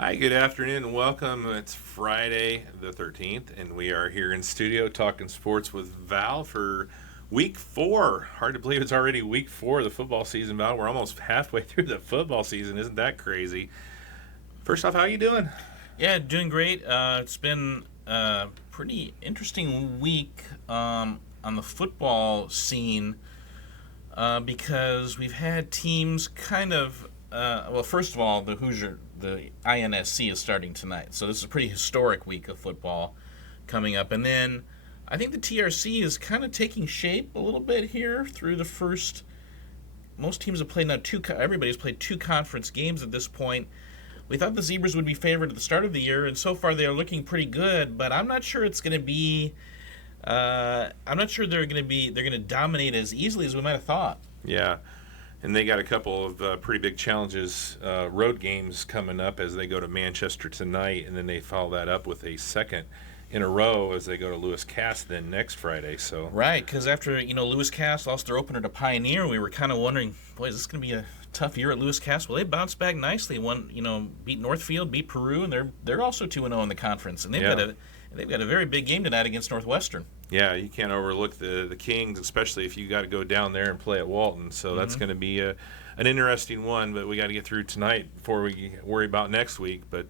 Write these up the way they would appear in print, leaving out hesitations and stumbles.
Hi, good afternoon, and welcome. It's Friday the 13th, and we are here in studio talking sports with Val for week 4. Hard to believe it's already week 4 of the football season, Val. We're almost halfway through the football season. Isn't that crazy? First off, how you doing? Yeah, doing great. It's been a pretty interesting week on the football scene because we've had teams kind of. Well, first of all, the INSC is starting tonight, so this is a pretty historic week of football coming up, and then I think the TRC is kind of taking shape a little bit here through the first. Most teams have played now two. Everybody's played two conference games at this point. We thought the Zebras would be favored at the start of the year, and so far they are looking pretty good. But I'm not sure it's going to be. I'm not sure they're going to be. They're going to dominate as easily as we might have thought. Yeah, and they got a couple of pretty big challenges, road games coming up as they go to Manchester tonight, and then they follow that up with a second in a row as they go to Lewis Cass then next Friday. So Right, because after Lewis Cass lost their opener to Pioneer, we were kind of wondering, boy, is this going to be a tough year at Lewis Cass? Well, they bounced back nicely. Beat Northfield, beat Peru, and they're also 2-0 in the conference, and they've got a very big game tonight against Northwestern. yeah, you can't overlook the Kings, especially if you got to go down there and play at Walton. So that's going to be an interesting one. But we got to get through tonight before we worry about next week. But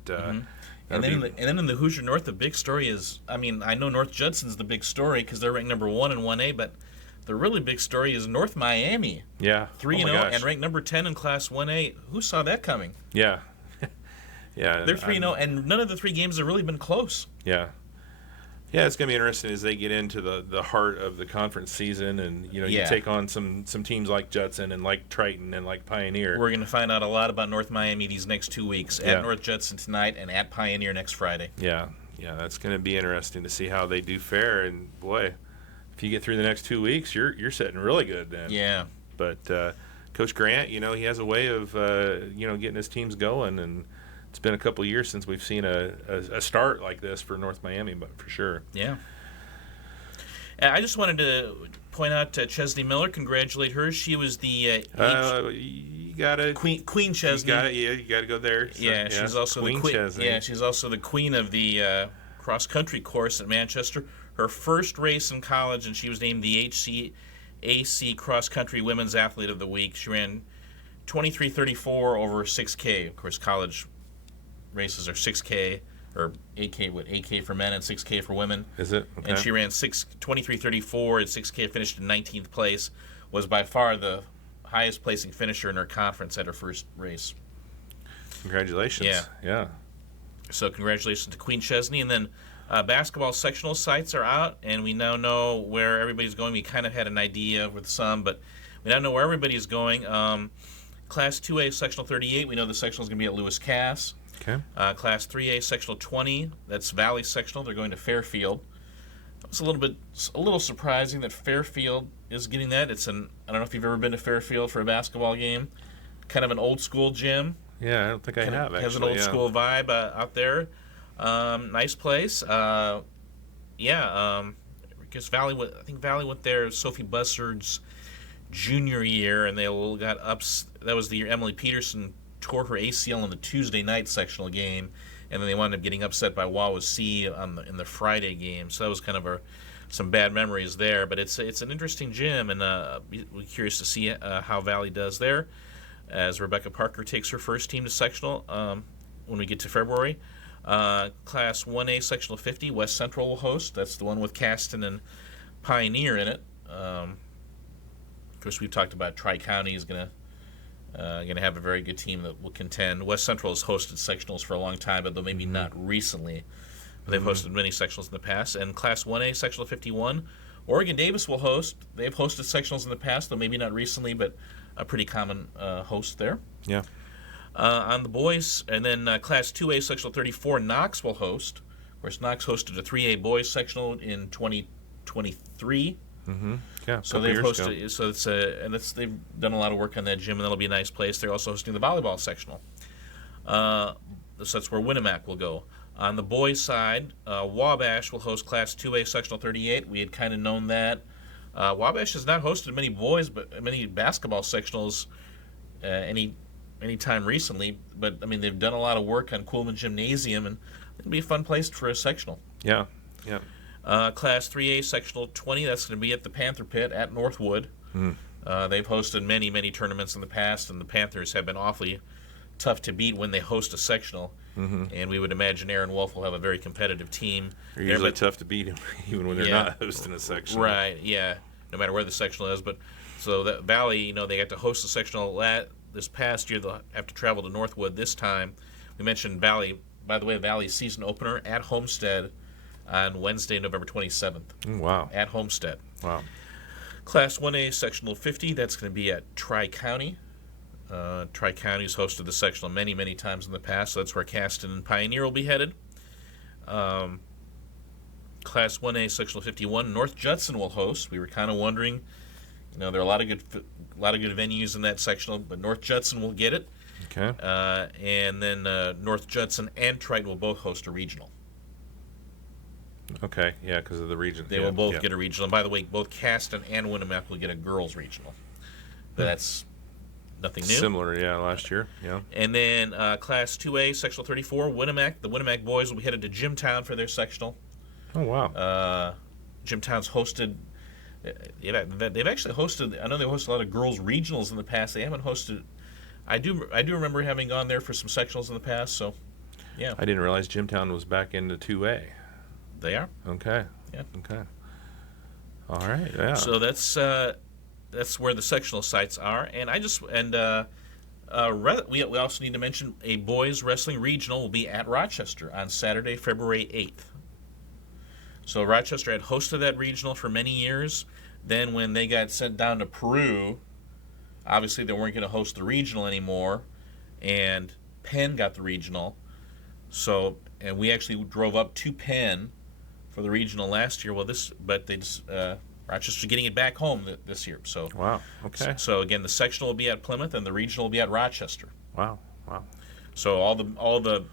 And then in the Hoosier North, the big story is, I mean, I know North Judson's the big story because they're ranked number 1 in 1A, but the really big story is North Miami, yeah, 3-0 and ranked number 10 in Class 1A. Who saw that coming? yeah, yeah. They're 3-0, and none of the three games have really been close. Yeah. Yeah, it's going to be interesting as they get into the heart of the conference season, and you take on some teams like Judson and like Triton and like Pioneer. We're going to find out a lot about North Miami these next 2 weeks at North Judson tonight and at Pioneer next Friday. Yeah, that's going to be interesting to see how they do fare. And boy, if you get through the next 2 weeks, you're sitting really good then. Yeah. But Coach Grant, he has a way of getting his teams going, and it's been a couple of years since we've seen a start like this for North Miami, but for sure. Yeah. I just wanted to point out Chesney Miller, congratulate her. She was the you gotta Queen Chesney. You gotta go there. So, yeah, she's also Queen the queen. Chesney. Yeah, she's also the queen of the cross country course at Manchester. Her first race in college, and she was named the HCAC Cross Country Women's Athlete of the Week. She ran 23:34 over 6K. Of course, college races are 6K or 8K, 8K for men and 6K for women. Is it? Okay. And she ran 23:34 at 6K, finished in 19th place, was by far the highest placing finisher in her conference at her first race. Congratulations. Yeah. So congratulations to Queen Chesney. And then basketball sectional sites are out, and we now know where everybody's going. We kind of had an idea with some, but we now know where everybody's going. Class 2A sectional 38, we know the sectional is going to be at Lewis Cass. Okay. Class 3A sectional 20, that's Valley sectional. They're going to Fairfield. It's a little surprising that Fairfield is getting that. I don't know if you've ever been to Fairfield for a basketball game. Kind of an old school gym. Yeah, I don't think I have. Actually, has an old school vibe out there. Nice place. Because I think Valley went there Sophie Bussard's junior year, and they got ups. That was the year Emily Peterson tore her ACL in the Tuesday night sectional game, and then they wound up getting upset by Wawasee in the Friday game. So that was kind of some bad memories there. But it's an interesting gym, and we're curious to see how Valley does there as Rebecca Parker takes her first team to sectional when we get to February. Class 1A sectional 50, West Central will host. That's the one with Caston and Pioneer in it. Of course, we've talked about Tri-County is going to have a very good team that will contend. West Central has hosted sectionals for a long time, but though maybe not recently. But they've hosted many sectionals in the past. And Class 1A, sectional 51, Oregon Davis will host. They've hosted sectionals in the past, though maybe not recently, but a pretty common host there. Yeah. On the boys, and then Class 2A, sectional 34, Knox will host. Of course, Knox hosted a 3A boys sectional in 2023. Mm-hmm. Yeah. So they've hosted. So they've done a lot of work on that gym, and that'll be a nice place. They're also hosting the volleyball sectional. So that's where Winnemac will go. On the boys' side, Wabash will host Class 2A sectional 38. We had kind of known that. Wabash has not hosted many basketball sectionals any anytime recently, but I mean they've done a lot of work on Coolman Gymnasium, and it'll be a fun place for a sectional. Yeah. Yeah. Class 3A sectional 20. That's going to be at the Panther Pit at Northwood. They've hosted many, many tournaments in the past, and the Panthers have been awfully tough to beat when they host a sectional. And we would imagine Aaron Wolf will have a very competitive team. They're usually tough to beat even when they're not hosting a sectional. Right, yeah, no matter where the sectional is. But so that Valley, they got to host a sectional this past year. They'll have to travel to Northwood this time. We mentioned Valley. By the way, Valley's season opener at Homestead on Wednesday, November 27th. Wow. At Homestead. Wow. Class 1A sectional 50, that's going to be at Tri-County. Tri-County's hosted the sectional many, many times in the past, so that's where Caston and Pioneer will be headed. Class 1A sectional 51, North Judson will host. We were kind of wondering, there are a lot of good venues in that sectional, but North Judson will get it. Okay. And then North Judson and Triton will both host a regional. Okay, yeah, because of the region. They will both get a regional. And by the way, both Caston and Winamac will get a girls' regional. But that's nothing new. Similar, yeah, last year, yeah. And then Class 2A, Sectional 34, Winamac. The Winamac boys will be headed to Jimtown for their sectional. Oh, wow. Jimtown's hosted... They've actually hosted... I know they hosted a lot of girls' regionals in the past. They haven't hosted... I do remember having gone there for some sectionals in the past, so, yeah. I didn't realize Jimtown was back into 2A. They are. Okay. Yeah. Okay. All right. Yeah. So that's where the sectional sites are, and we also need to mention a boys wrestling regional will be at Rochester on Saturday, February 8th. So Rochester had hosted that regional for many years. Then when they got sent down to Peru, obviously they weren't going to host the regional anymore, and Penn got the regional. So, and we actually drove up to Penn for the regional last year. But they just Rochester getting it back home this year. So wow. Okay. So again, the sectional will be at Plymouth, and the regional will be at Rochester. Wow. Wow. So all the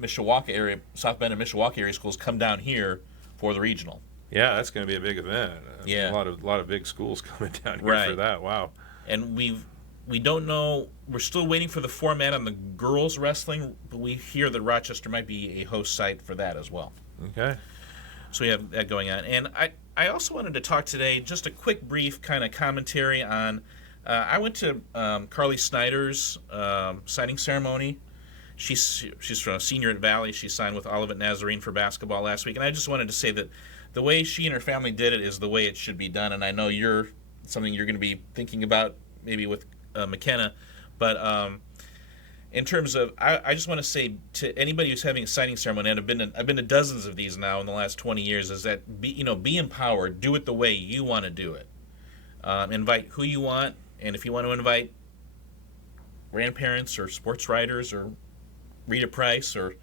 Mishawaka area, South Bend and Mishawaka area schools come down here for the regional. Yeah, that's going to be a big event. Yeah. A lot of big schools coming down here for that. Wow. And we don't know. We're still waiting for the format on the girls wrestling, but we hear that Rochester might be a host site for that as well. Okay. So we have that going on. And I also wanted to talk today, just a quick brief kind of commentary on, I went to Carly Snyder's signing ceremony. She's from a senior at Valley. She signed with Olivet Nazarene for basketball last week. And I just wanted to say that the way she and her family did it is the way it should be done. And I know something you're going to be thinking about maybe with McKenna. But in terms of, I just want to say to anybody who's having a signing ceremony, and I've been to dozens of these now in the last 20 years, is that be empowered, do it the way you want to do it. Invite who you want, and if you want to invite grandparents or sports writers or Rita Price, or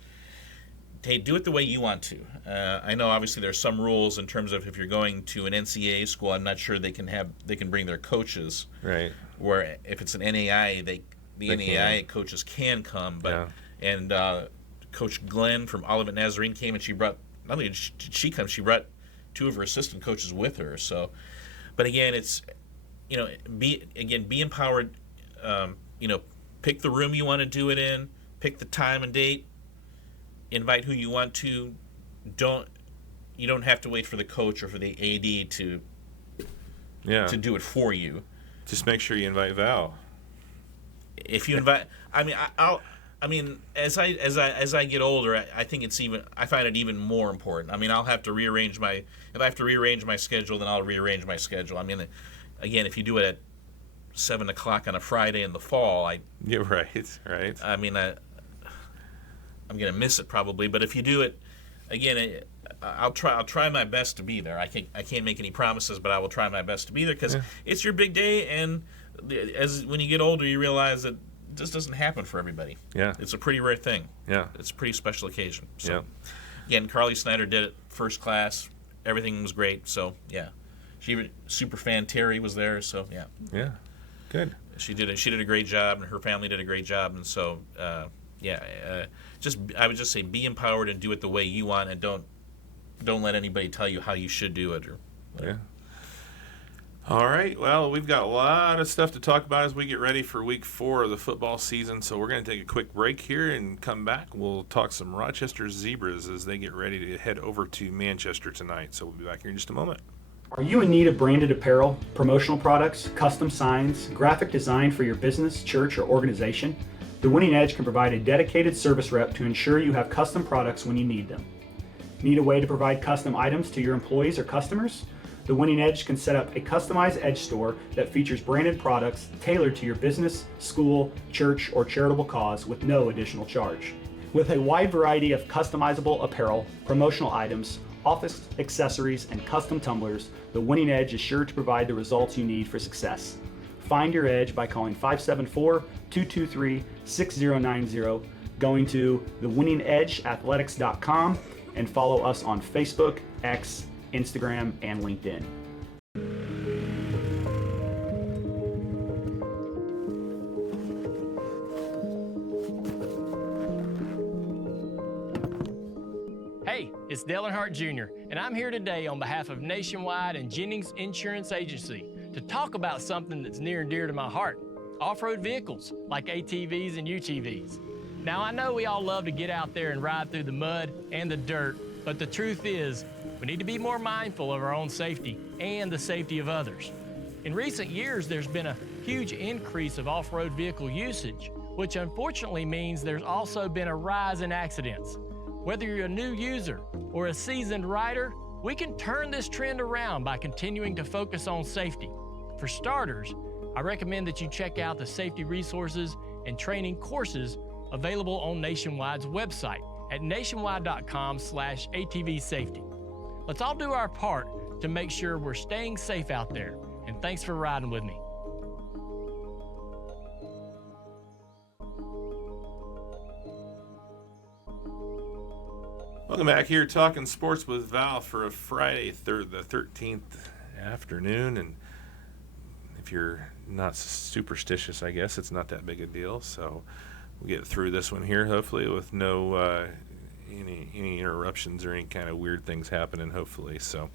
hey, do it the way you want to. I know obviously there's some rules in terms of if you're going to an NCAA school, I'm not sure they can bring their coaches. Right. Where if it's an NAIA, the NAIA coaches can come, but and Coach Glenn from Olivet Nazarene came, and she brought, not only did she come, she brought two of her assistant coaches with her. So, but again, it's be empowered. Pick the room you want to do it in, pick the time and date, invite who you want to. You don't have to wait for the coach or for the AD to do it for you. Just make sure you invite Val. If you invite, as I get older, I think I find it even more important. I mean, I'll have to rearrange if I have to rearrange my schedule, then I'll rearrange my schedule. I mean, again, if you do it at 7:00 on a Friday in the fall, You're right. I mean, I'm gonna miss it probably. But if you do it, again, I'll try my best to be there. I can't make any promises, but I will try my best to be there because it's your big day, and when you get older, you realize that this doesn't happen for everybody. Yeah, it's a pretty rare thing. Yeah, it's a pretty special occasion. So, again, Carly Snyder did it first class. Everything was great. So super fan Terry was there. So yeah, good. She did a great job, and her family did a great job, and so I would just say be empowered and do it the way you want, and don't let anybody tell you how you should do it or whatever. All right. Well, we've got a lot of stuff to talk about as we get ready for week 4 of the football season. So we're going to take a quick break here and come back. We'll talk some Rochester Zebras as they get ready to head over to Manchester tonight. So we'll be back here in just a moment. Are you in need of branded apparel, promotional products, custom signs, graphic design for your business, church, or organization? The Winning Edge can provide a dedicated service rep to ensure you have custom products when you need them. Need a way to provide custom items to your employees or customers? The Winning Edge can set up a customized Edge store that features branded products tailored to your business, school, church, or charitable cause with no additional charge. With a wide variety of customizable apparel, promotional items, office accessories, and custom tumblers, the Winning Edge is sure to provide the results you need for success. Find your edge by calling 574-223-6090, going to thewinningedgeathletics.com, and follow us on Facebook, X, Instagram, and LinkedIn. Hey, it's Dale Earnhardt Jr., and I'm here today on behalf of Nationwide and Jennings Insurance Agency to talk about something that's near and dear to my heart, off-road vehicles like ATVs and UTVs. Now, I know we all love to get out there and ride through the mud and the dirt, but the truth is, we need to be more mindful of our own safety and the safety of others. In recent years, there's been a huge increase of off-road vehicle usage, which unfortunately means there's also been a rise in accidents. Whether you're a new user or a seasoned rider, we can turn this trend around by continuing to focus on safety. For starters, I recommend that you check out the safety resources and training courses available on Nationwide's website at nationwide.com/ATV safety. Let's all do our part to make sure we're staying safe out there, and thanks for riding with me. Welcome back here, talking sports with Val for a Friday, the 13th afternoon. And if you're not superstitious, I guess it's not that big a deal. So we'll get through this one here, hopefully, with no any interruptions or any kind of weird things happening, hopefully. So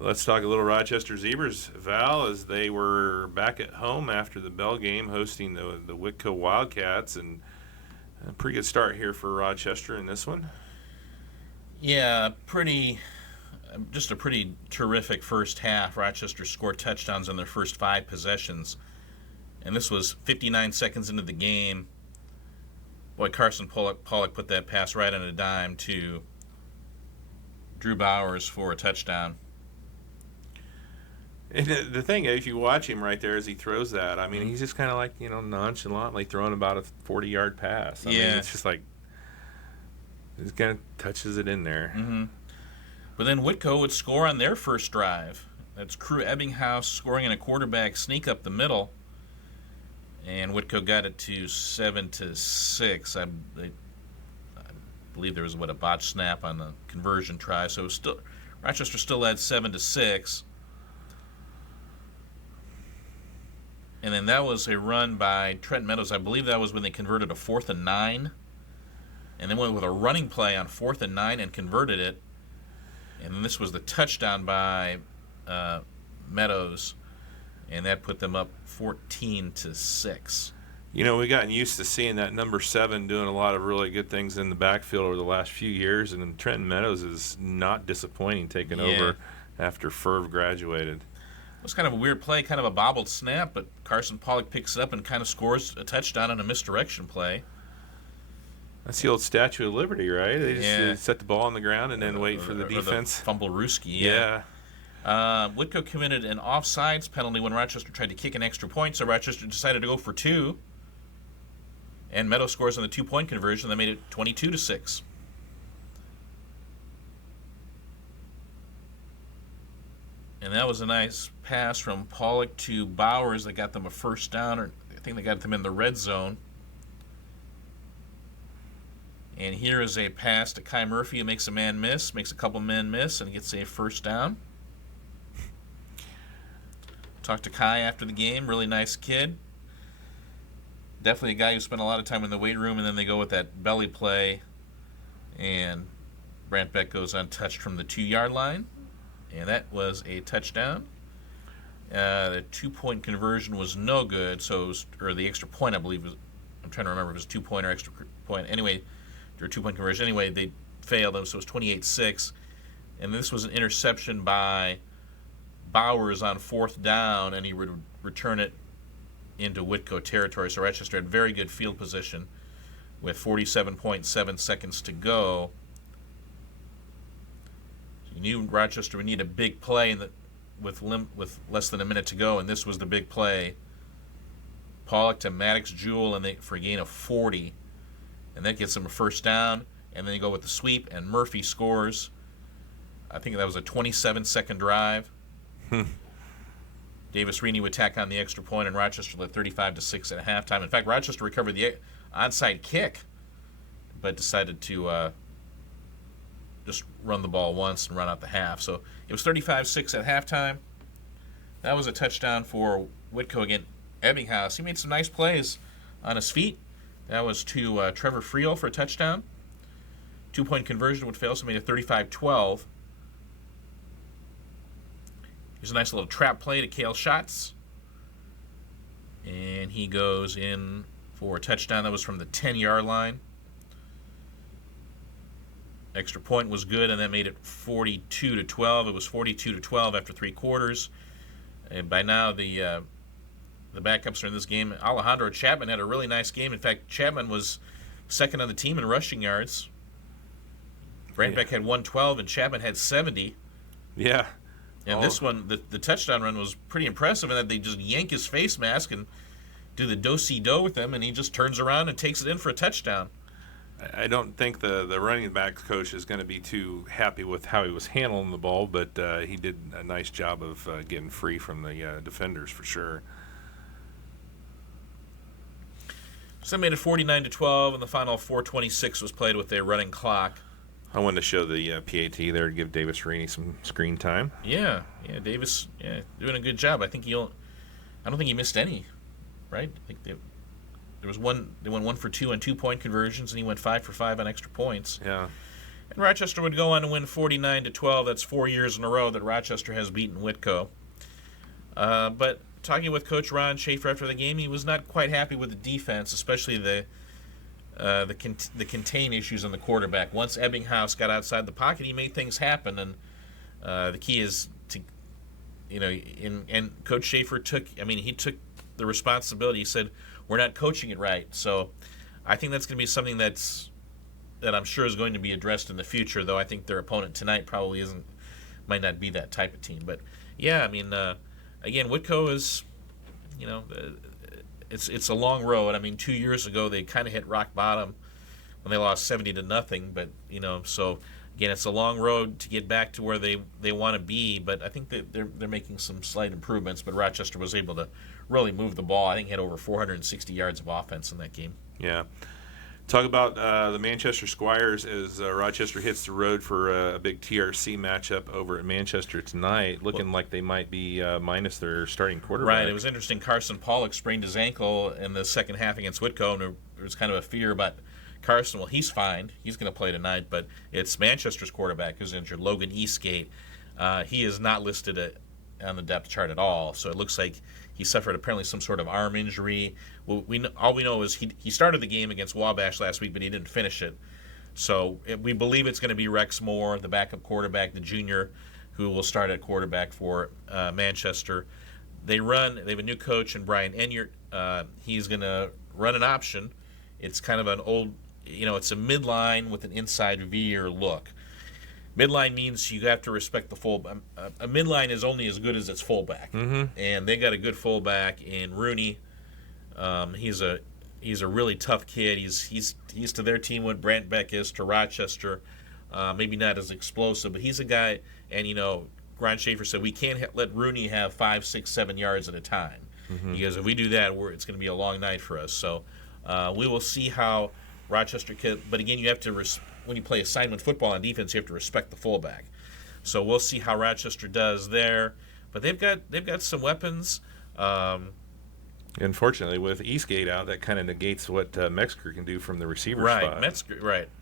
let's talk a little Rochester Zebras, Val, as they were back at home after the Bell game hosting the Whitco Wildcats, and a pretty good start here for Rochester in this one. Yeah, just a pretty terrific first half. Rochester scored touchdowns on their first 5 possessions, and this was 59 seconds into the game. Boy, Carson Pollock put that pass right on a dime to Drew Bowers for a touchdown. And the thing, if you watch him right there as he throws that, I mean, he's just kind of like, nonchalantly throwing about a 40-yard pass. I mean, it's just like, he just kind of touches it in there. Mm-hmm. But then Whitco would score on their first drive. That's Crew Ebbinghaus scoring in a quarterback sneak up the middle. And Whitco got it to 7-6. I believe there was a botched snap on the conversion try. So Rochester still led 7-6. And then that was a run by Trent Meadows. I believe that was when they converted a 4th and 9. And then went with a running play on 4th and 9 and converted it. And then this was the touchdown by Meadows. And that put them up 14-6. We've gotten used to seeing that number 7 doing a lot of really good things in the backfield over the last few years. And then Trenton Meadows is not disappointing taking over after Ferv graduated. It was kind of a weird play, kind of a bobbled snap, but Carson Pollock picks it up and kind of scores a touchdown on a misdirection play. That's the old Statue of Liberty, right? They just set the ball on the ground and then wait for the defense. The fumble-rooski, yeah. Whitco committed an offsides penalty when Rochester tried to kick an extra point, so Rochester decided to go for 2. And Meadows scores on the 2-point conversion. That made it 22-6. And that was a nice pass from Pollock to Bowers that got them a first down, or I think they got them in the red zone. And here is a pass to Kai Murphy who makes a couple men miss, and gets a first down. Talked to Kai after the game, really nice kid. Definitely a guy who spent a lot of time in the weight room, and then they go with that belly play, and Brant Beck goes untouched from the 2-yard line. and that was a touchdown. The 2-point conversion was no good, so it was, or the extra point, I believe, was, I'm trying to remember if it was 2-point or extra point. Anyway, or 2-point conversion. Anyway, they failed, so it was 28-6. And this was an interception by Bowers on 4th down, and he would return it into Whitco territory. So Rochester had very good field position with 47.7 seconds to go. You knew Rochester would need a big play with less than a minute to go, and this was the big play. Pollock to Maddox Jewell for a gain of 40, and that gets them a first down. And then you go with the sweep, and Murphy scores. I think that was a 27-second drive. Davis Reaney would tack on the extra point, and Rochester led 35-6 at halftime. In fact, Rochester recovered the onside kick, but decided to just run the ball once and run out the half. So it was 35-6 at halftime. That was a touchdown for Whitco again. Ebbinghaus, he made some nice plays on his feet. That was to Trevor Friel for a touchdown. 2-point conversion would fail, so made it 35-12. Here's a nice little trap play to Cale Schatz. And he goes in for a touchdown. That was from the 10-yard line. Extra point was good, and that made it 42-12. It was 42-12 after 3 quarters. And by now, the backups are in this game. Alejandro Chapman had a really nice game. In fact, Chapman was second on the team in rushing yards. Brandbeck had 112, and Chapman had 70. Yeah. And this one, the touchdown run was pretty impressive in that they just yank his face mask and do the do-si-do with him, and he just turns around and takes it in for a touchdown. I don't think the running backs coach is going to be too happy with how he was handling the ball, but he did a nice job of getting free from the defenders for sure. So that made it 49-12, and the final 4:26 was played with a running clock. I wanted to show the PAT there to give Davis Reaney some screen time. Yeah, Davis, doing a good job. I don't think he missed any, right? I think there was one. They went 1 for 2 on 2-point conversions, and he went 5 for 5 on extra points. Yeah. And Rochester would go on to win 49-12. That's 4 years in a row that Rochester has beaten Whitco. But talking with Coach Ron Schaefer after the game, he was not quite happy with the defense, especially the contain issues on the quarterback. Once Ebbinghaus got outside the pocket, he made things happen, and the key is to, and Coach Schaefer took the responsibility. He said, we're not coaching it right. So I think that's going to be something that I'm sure is going to be addressed in the future, though I think their opponent tonight probably might not be that type of team. But yeah, again, Whitco is, it's a long road. 2 years ago they kind of hit rock bottom when they lost 70-0. But so again, it's a long road to get back to where they want to be. But I think that they're making some slight improvements. But Rochester was able to really move the ball. I think he had over 460 yards of offense in that game. Yeah. Talk about the Manchester Squires as Rochester hits the road for a big TRC matchup over at Manchester tonight, looking like they might be minus their starting quarterback. Right. It was interesting. Carson Pollock sprained his ankle in the second half against Whitco, and there was kind of a fear about Carson. Well, he's fine. He's going to play tonight, but it's Manchester's quarterback who's injured, Logan Eastgate. He is not listed on the depth chart at all, so it looks like he suffered apparently some sort of arm injury. All we know is he started the game against Wabash last week, but he didn't finish it. So we believe it's going to be Rex Moore, the backup quarterback, the junior, who will start at quarterback for Manchester. They have a new coach in Brian Enyart. He's going to run an option. It's kind of an old, it's a midline with an inside veer look. Midline means you have to respect the full. A midline is only as good as its fullback, and they got a good fullback in Rooney. He's a really tough kid. He's to their team what Brandbeck is to Rochester. Maybe not as explosive, but he's a guy. And Ron Schaefer said we can't let Rooney have 5, 6, 7 yards at a time. Because if we do that, it's going to be a long night for us. So we will see how Rochester can. But again, you have to. When you play assignment football on defense, you have to respect the fullback. So we'll see how Rochester does there. But they've got some weapons. Unfortunately, with Eastgate out, that kind of negates what Metzger can do from the receiver spot.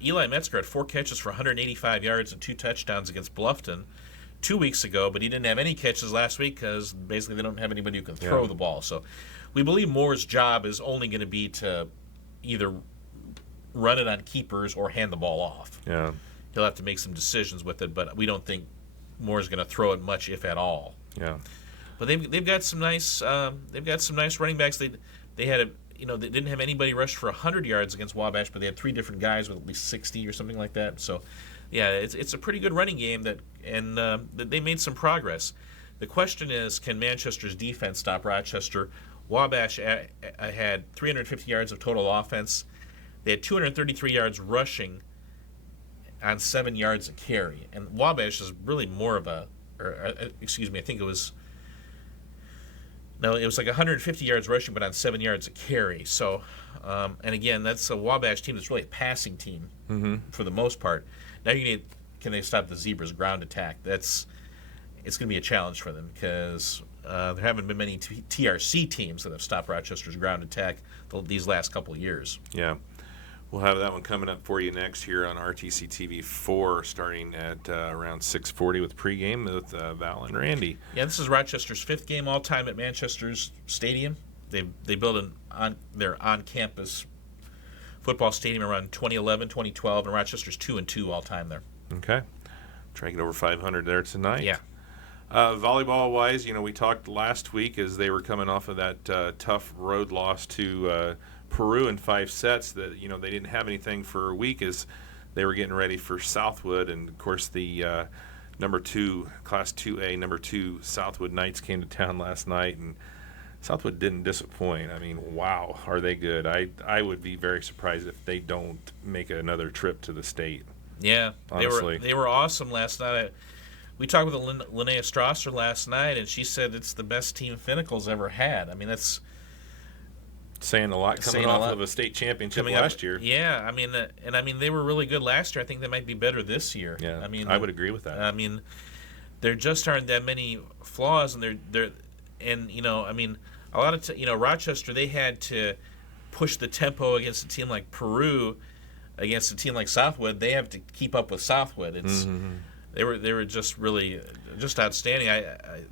Eli Metzger had 4 catches for 185 yards and 2 touchdowns against Bluffton. 2 weeks ago, but he didn't have any catches last week because basically they don't have anybody who can throw the ball. So we believe Moore's job is only going to be to either run it on keepers or hand the ball off. Yeah. He'll have to make some decisions with it, but we don't think Moore's going to throw it much, if at all. Yeah. But they've got some nice running backs. They had they didn't have anybody rush for 100 yards against Wabash, but they had 3 different guys with at least 60 or something like that. So, yeah, it's a pretty good running game and they made some progress. The question is, can Manchester's defense stop Rochester? Wabash had 350 yards of total offense. They had 233 yards rushing on 7 yards a carry, and Wabash is really more of I think it was. No, it was like 150 yards rushing, but on 7 yards a carry. So, and again, that's a Wabash team that's really a passing team for the most part. Now can they stop the Zebras' ground attack? It's going to be a challenge for them because there haven't been many TRC teams that have stopped Rochester's ground attack these last couple of years. Yeah. We'll have that one coming up for you next here on RTC TV 4, starting at around 6:40 with pregame with Val and Randy. Yeah, this is Rochester's 5th game all time at Manchester's Stadium. They built their on-campus football stadium around 2011, 2012, and Rochester's 2-2 all time there. Okay, try to get over 500 there tonight. Yeah. Volleyball-wise, we talked last week as they were coming off of that tough road loss to Peru in 5 sets that they didn't have anything for a week as they were getting ready for Southwood, and of course the number 2 Class 2A number 2 Southwood Knights came to town last night, and Southwood didn't disappoint. I mean, wow, are they good? I would be very surprised if they don't make another trip to the state. Yeah, honestly. They were awesome last night. We talked with Linnea Strasser last night, and she said it's the best team Finnecle's ever had. I mean, that's saying a lot coming off of a state championship last year. Yeah, I mean, they were really good last year. I think they might be better this year. Yeah, I would agree with that. I mean, there just aren't that many flaws, and a lot of Rochester, they had to push the tempo against a team like Peru, against a team like Southwood. They have to keep up with Southwood. It's they were just really just outstanding.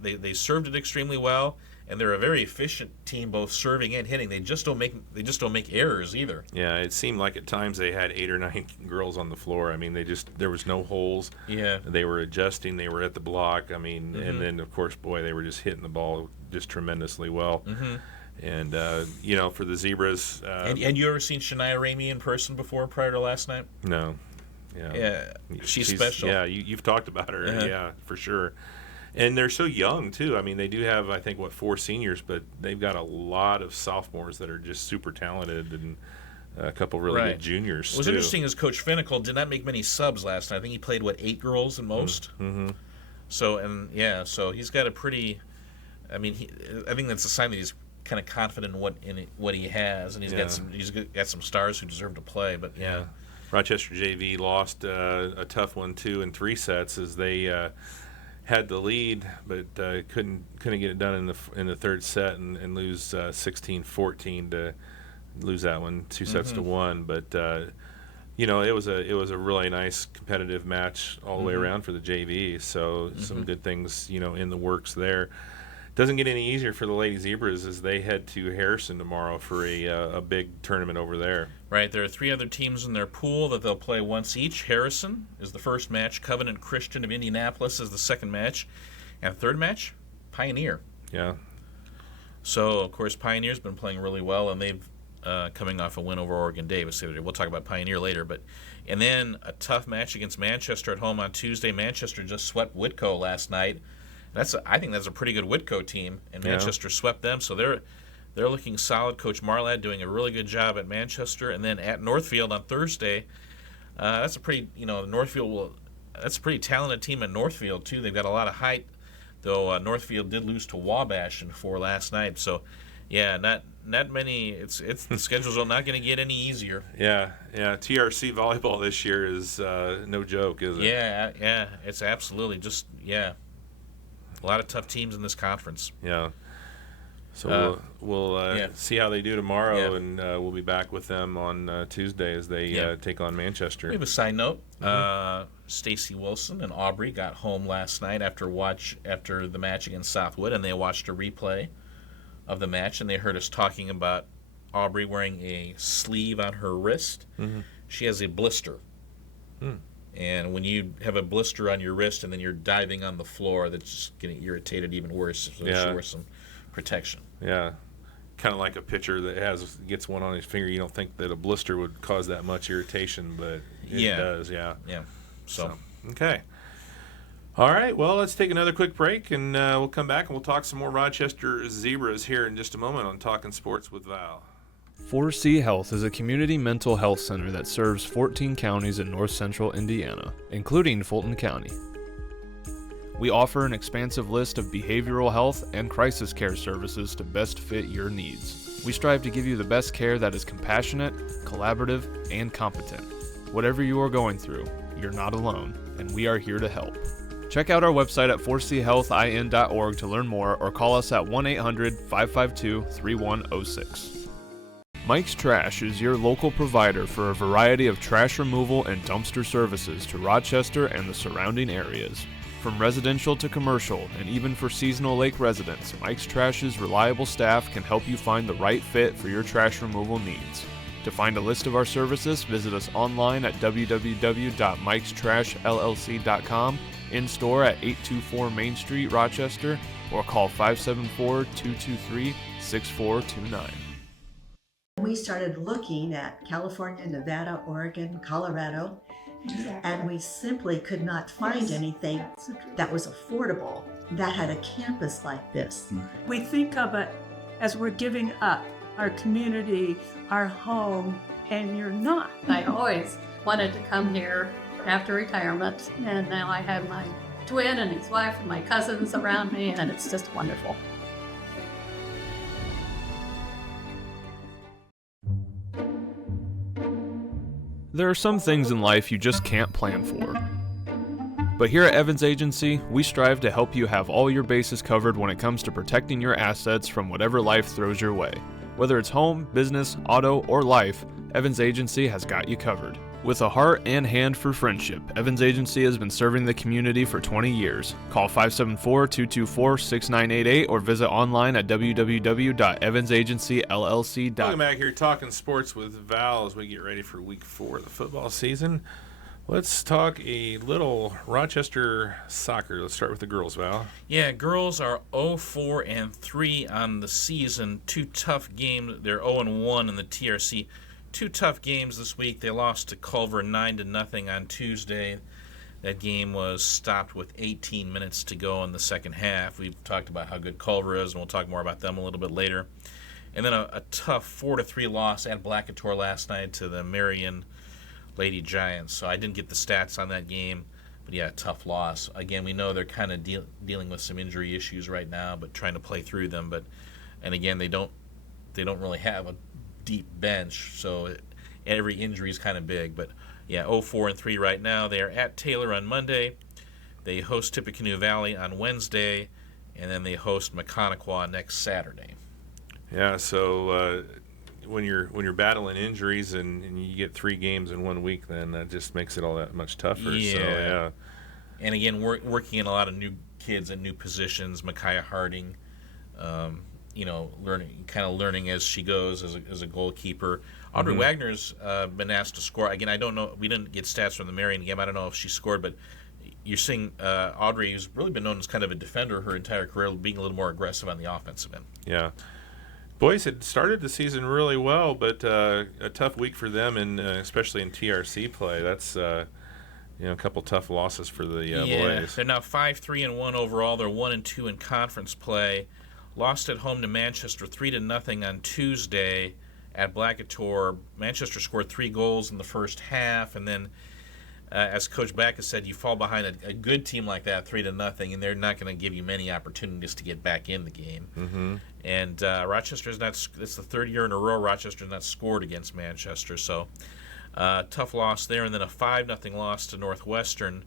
They served it extremely well. And they're a very efficient team, both serving and hitting. They just don't make errors either. Yeah, it seemed like at times they had 8 or 9 girls on the floor. I mean, there was no holes. Yeah, they were adjusting. They were at the block. I mean, and then of course, boy, they were just hitting the ball just tremendously well. And for the Zebras. And you ever seen Shania Ramey in person before, prior to last night? No. Yeah, she's special. Yeah, you've talked about her. Yeah, for sure. And they're so young, too. I mean, they do have, I think, 4 seniors, but they've got a lot of sophomores that are just super talented and a couple really good juniors, What's interesting is Coach Finnecle did not make many subs last night. I think he played, 8 girls at most? So he's got a pretty – I think that's a sign that he's kind of confident in what he has, and he's got some stars who deserve to play, but yeah. Rochester JV lost a tough one, too, in 3 sets as they had the lead, but couldn't get it done in the 3rd set and lose 16-14 to lose that one 2 sets to 1. But it was a really nice competitive match all the way around for the JV. So some good things in the works there. Doesn't get any easier for the Lady Zebras as they head to Harrison tomorrow for a big tournament over there. Right, there are 3 other teams in their pool that they'll play once each. Harrison is the first match. Covenant Christian of Indianapolis is the second match. And third match, Pioneer. Yeah. So, of course, Pioneer's been playing really well, and they've coming off a win over Oregon Davis. We'll talk about Pioneer later. And then a tough match against Manchester at home on Tuesday. Manchester just swept Whitco last night. I think that's a pretty good Whitco team, and Manchester swept them. So they're looking solid. Coach Marlad doing a really good job at Manchester, and then at Northfield on Thursday. That's a pretty that's a pretty talented team at Northfield too. They've got a lot of height, though. Northfield did lose to Wabash in 4 last night. So yeah, not many. It's the schedules are not going to get any easier. Yeah. TRC volleyball this year is no joke, is it? Yeah. It's absolutely just a lot of tough teams in this conference. Yeah. So we'll yeah. see how they do tomorrow, Yeah. and we'll be back with them on Tuesday as they take on Manchester. We have a side note. Stacy Wilson and Aubrey got home last night after the match against Southwood, and they watched a replay of the match, and they heard us talking about Aubrey wearing a sleeve on her wrist. Mm-hmm. She has a blister. And when you have a blister on your wrist and then you're diving on the floor, that's just getting irritated even worse. So she wears some protection. Yeah, kind of like a pitcher that gets one on his finger. You don't think that a blister would cause that much irritation, but it does. Yeah. Yeah. So okay. All right. Well, let's take another quick break, and we'll come back and we'll talk some more Rochester Zebras here in just a moment on Talking Sports with Val. 4C Health is a community mental health center that serves 14 counties in north central Indiana, including Fulton County. We offer an expansive list of behavioral health and crisis care services to best fit your needs. We strive to give you the best care that is compassionate, collaborative, and competent. Whatever you are going through, you're not alone, and we are here to help. Check out our website at 4chealthin.org to learn more, or call us at 1-800-552-3106. Mike's Trash is your local provider for a variety of trash removal and dumpster services to Rochester and the surrounding areas. From residential to commercial, and even for seasonal lake residents, Mike's Trash's reliable staff can help you find the right fit for your trash removal needs. To find a list of our services, visit us online at www.mikestrashllc.com, in store at 824 Main Street, Rochester, or call 574-223-6429. We started looking at California, Nevada, Oregon, Colorado, and we simply could not find anything that was affordable that had a campus like this. We think of it as we're giving up our community, our home, and you're not. I always wanted to come here after retirement, and now I have my twin and his wife and my cousins around me, and it's just wonderful. There are some things in life you just can't plan for. But here at Evans Agency, we strive to help you have all your bases covered when it comes to protecting your assets from whatever life throws your way. Whether it's home, business, auto, or life, Evans Agency has got you covered. With a heart and hand for friendship, Evans Agency has been serving the community for 20 years. Call 574-224-6988 or visit online at www.evansagencyllc.com. Welcome back here, Talking Sports with Val, as we get ready for Week 4 of the football season. Let's talk a little Rochester soccer. Let's start with the girls, Val. Yeah, girls are 0-4-3 on the season. Two tough games. They're 0-1 in the TRC. Two tough games this week. They lost to Culver 9-0 on Tuesday. That game was stopped with 18 minutes to go in the second half. We've talked about how good Culver is, and we'll talk more about them a little bit later. And then a tough 4-3 loss at Blackator last night to the Marion Lady Giants. So I didn't get the stats on that game, but yeah, tough loss. Again, we know they're kind of dealing with some injury issues right now, but trying to play through them. And again, they don't really have a deep bench, so every injury is kind of big. But yeah, 0-4-3 right now. They are at Taylor on Monday. They host Tippecanoe Valley on Wednesday, and then they host Maconaquah next Saturday. Yeah, so when you're battling injuries and you get 3 games in 1 week, then that just makes it all that much tougher. Yeah. So, yeah. And again, working in a lot of new kids in new positions. Micaiah Harding, learning as she goes as a goalkeeper. Audrey Wagner's been asked to score. Again, I don't know. We didn't get stats from the Marion game. I don't know if she scored, but you're seeing Audrey, who's really been known as kind of a defender her entire career, being a little more aggressive on the offensive end. Yeah. Boys had started the season really well, but a tough week for them, especially in TRC play. That's a couple tough losses for the boys. They're now 5-3-1 overall. They're 1-2 in conference play. Lost at home to Manchester 3-0 on Tuesday at Blackator. Manchester scored 3 goals in the first half, and then, as Coach Back has said, you fall behind a good team like that 3-0, and they're not going to give you many opportunities to get back in the game. Mm-hmm. And Rochester's not. It's the third year in a row Rochester's not scored against Manchester, so tough loss there. And then a 5-0 loss to Northwestern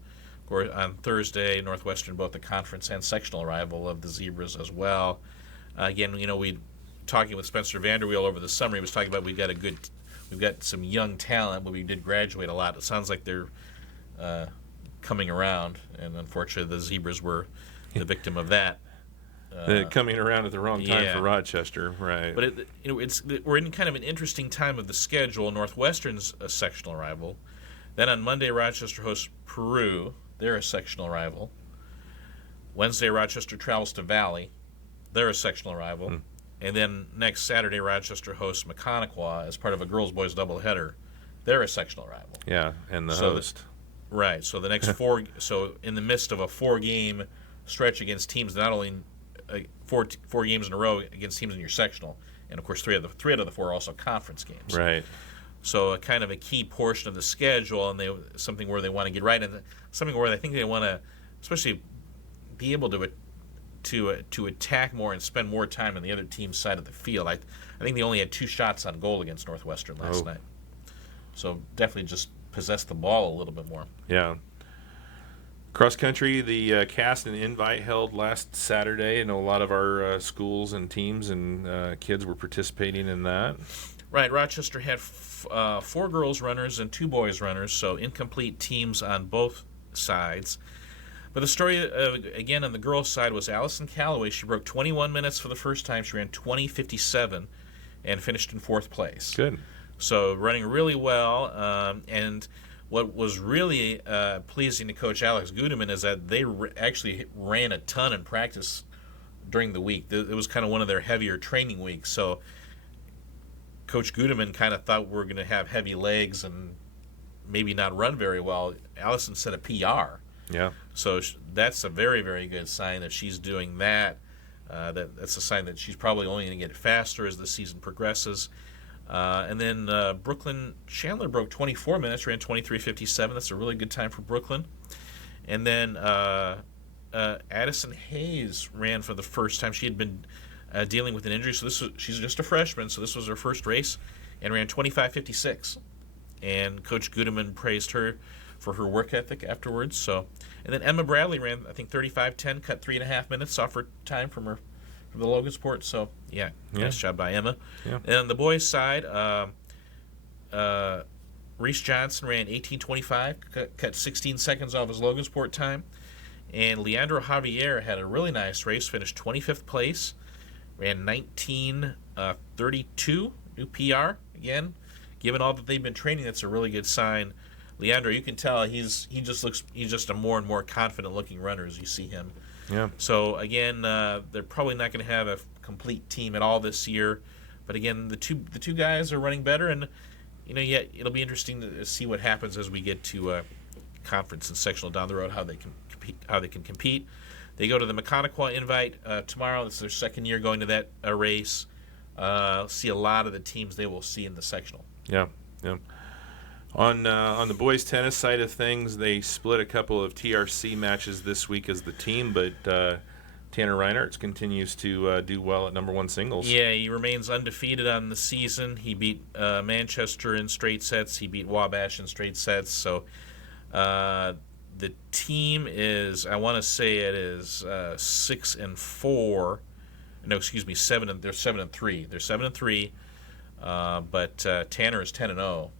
on Thursday. Northwestern, both the conference and sectional rival of the Zebras as well. Again, we talking with Spencer Vanderweel over the summer. He was talking about we've got some young talent, but we did graduate a lot. It sounds like they're coming around, and unfortunately, the Zebras were the victim of that. Coming around at the wrong time yeah. for Rochester, right? But we're in kind of an interesting time of the schedule. Northwestern's a sectional rival. Then on Monday, Rochester hosts Peru. They're a sectional rival. Wednesday, Rochester travels to Valley. They're a sectional rival. And then next Saturday, Rochester hosts Mechaniqua as part of a girls-boys doubleheader. They're a sectional rival. Yeah, and the host. Right. So the next so in the midst of a 4-game stretch against teams, not only four games in a row against teams in your sectional, and of course three out of the 4 are also conference games. Right. So kind of a key portion of the schedule, and something where they want to get right, and something where I think they want to, especially, be able to attack more and spend more time on the other team's side of the field. I think they only had 2 shots on goal against Northwestern last night. So definitely just possess the ball a little bit more. Yeah. Cross country, the Cast and Invite held last Saturday. I know a lot of our schools and teams and kids were participating in that. Right. Rochester had 4 girls runners and 2 boys runners, so incomplete teams on both sides. But the story, again, on the girls' side was Allison Calloway. She broke 21 minutes for the first time. She ran 20:57 and finished in 4th place. Good. So running really well. And what was really pleasing to Coach Alex Gudeman is that they actually ran a ton in practice during the week. It was kind of one of their heavier training weeks. So Coach Gudeman kind of thought we were going to have heavy legs and maybe not run very well. Allison set a PR. Yeah. So that's a very, very good sign that she's doing that. That's a sign that she's probably only going to get faster as the season progresses. And then Brooklyn Chandler broke 24 minutes, ran 23:57. That's a really good time for Brooklyn. And then Addison Hayes ran for the first time. She had been dealing with an injury, so she's just a freshman, so this was her first race, and ran 25:56. And Coach Gudeman praised her for her work ethic afterwards. So, and then Emma Bradley ran, I think, 35:10, cut 3.5 minutes off her time from the Logansport. So, yeah, nice job by Emma. Yeah. And on the boys' side, Reese Johnson ran 18:25, cut 16 seconds off his Logansport time. And Leandro Javier had a really nice race, finished 25th place, ran 19:32, new PR. Again, given all that they've been training, that's a really good sign. Leandro, you can tell he's just a more and more confident looking runner as you see him. Yeah. So again, they're probably not going to have a complete team at all this year, but again, the two guys are running better, and it'll be interesting to see what happens as we get to conference and sectional down the road, how they can compete. They go to the Mechaniqua Invite tomorrow. This is their second year going to that race. See a lot of the teams they will see in the sectional. Yeah. Yeah. On the boys' tennis side of things, they split a couple of TRC matches this week as the team, but Tanner Reinhardt continues to do well at number 1 singles. Yeah, he remains undefeated on the season. He beat Manchester in straight sets. He beat Wabash in straight sets. So the team is, I want to say it is 6-4. No, excuse me, 7. They're 7-3. They're 7-3, but Tanner is 10-0.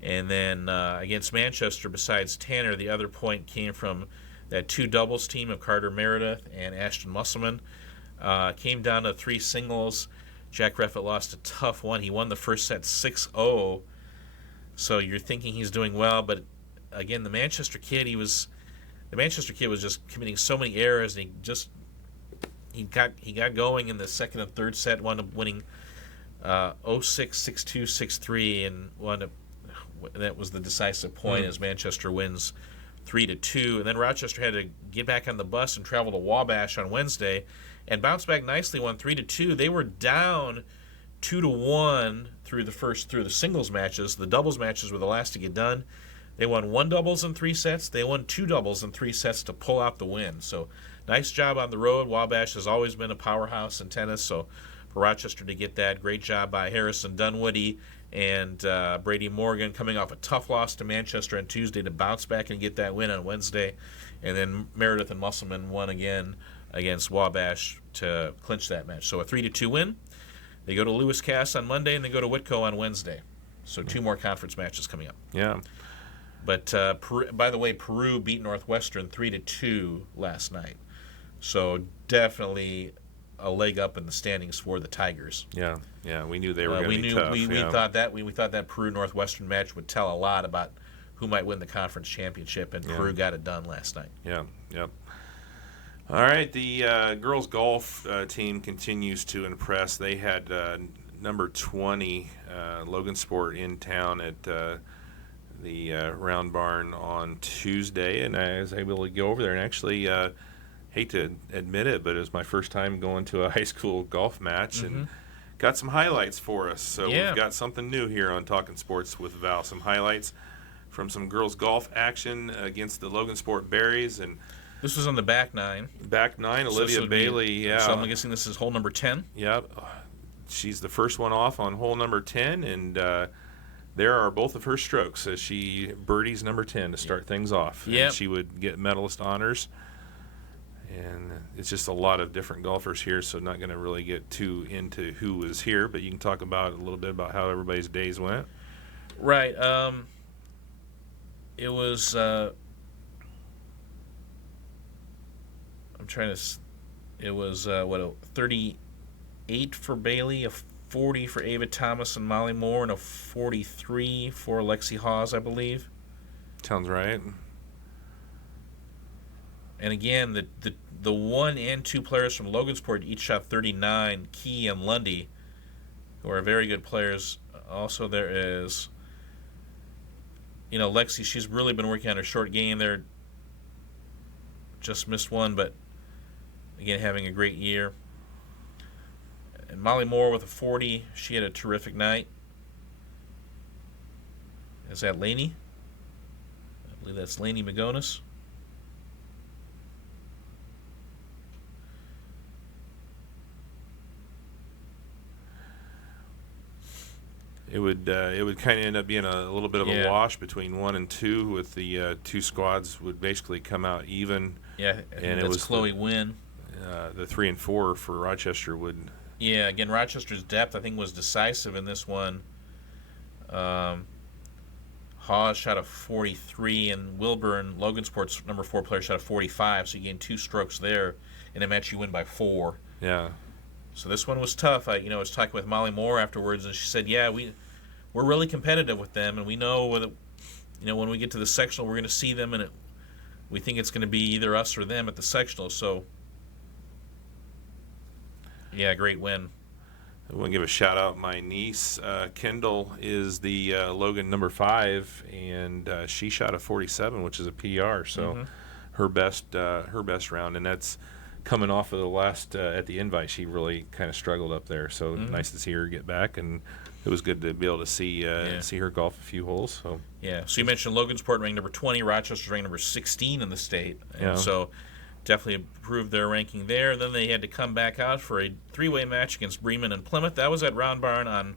And then against Manchester, besides Tanner, the other point came from that 2 doubles team of Carter Meredith and Ashton Musselman. Came down to 3 singles. Jack Reffett lost a tough one. He won the first set 6-0. So you're thinking he's doing well, but again, the Manchester kid was just committing so many errors, and he got going in the second and third set, wound up winning 0-6, 6-2, 6-3, and wound up. That was the decisive point as Manchester wins 3-2. And then Rochester had to get back on the bus and travel to Wabash on Wednesday and bounce back nicely, won 3-2. They were down 2-1 through the singles matches. The doubles matches were the last to get done. They won 1 doubles in 3 sets. They won 2 doubles in 3 sets to pull out the win. So nice job on the road. Wabash has always been a powerhouse in tennis, so for Rochester to get that, great job by Harrison Dunwoody and Brady Morgan, coming off a tough loss to Manchester on Tuesday, to bounce back and get that win on Wednesday. And then Meredith and Musselman won again against Wabash to clinch that match. So a 3-2 win. They go to Lewis Cass on Monday, and they go to Whitco on Wednesday. So 2 more conference matches coming up. Yeah. But by the way, Peru beat Northwestern 3-2 last night. So definitely a leg up in the standings for the Tigers. Yeah. We knew they were going to be tough. We thought that Peru Northwestern match would tell a lot about who might win the conference championship, and Peru got it done last night. Yeah. Yep. All right, the girls golf team continues to impress. They had number 20 Logan Sport in town at the Round Barn on Tuesday, and I was able to go over there and actually hate to admit it, but it was my first time going to a high school golf match, and got some highlights for us. So we've got something new here on Talking Sports with Val. Some highlights from some girls golf action against the Logan Sport Berries, and this was on the back nine. Olivia Bailey. So I'm guessing this is hole number 10. Yep. She's the first one off on hole number 10, and there are both of her strokes as she birdies number 10 to start things off. Yep. And she would get medalist honors. And it's just a lot of different golfers here, so not going to really get too into who was here, but you can talk about a little bit about how everybody's days went. Right. It was. It was a 38 for Bailey, a 40 for Ava Thomas and Molly Moore, and a 43 for Lexi Hawes, I believe. Sounds right. And again, the 1 and 2 players from Logansport each shot 39. Key and Lundy, who are very good players. Also, there is, Lexi. She's really been working on her short game there. Just missed one, but again, having a great year. And Molly Moore with a 40. She had a terrific night. Is that Laney? I believe that's Laney Magonis. It would kind of end up being a little bit of a wash between 1 and 2, with the 2 squads would basically come out even. Yeah, and it was Chloe Wynn. The 3 and 4 for Rochester would. Yeah, again, Rochester's depth I think was decisive in this one. Hawes shot a 43, and Wilburn, Logansport's number 4 player, shot a 45. So you gained 2 strokes there in a match you win by 4. Yeah. So this one was tough. I was talking with Molly Moore afterwards, and she said, "Yeah, we're really competitive with them, and we know when we get to the sectional, we're going to see them, and we think it's going to be either us or them at the sectional." So, yeah, great win. I want to give a shout out. My niece Kendall is the Logan number 5, and she shot a 47, which is a PR. So her best round, and that's coming off of the last at the Invite. She really kind of struggled up there, so nice to see her get back, and it was good to be able to see her golf a few holes. So so you mentioned Logansport ranked number 20, Rochester's ranked number 16 in the state, and so definitely improved their ranking there. Then they had to come back out for a 3-way match against Bremen and Plymouth. That was at Round Barn on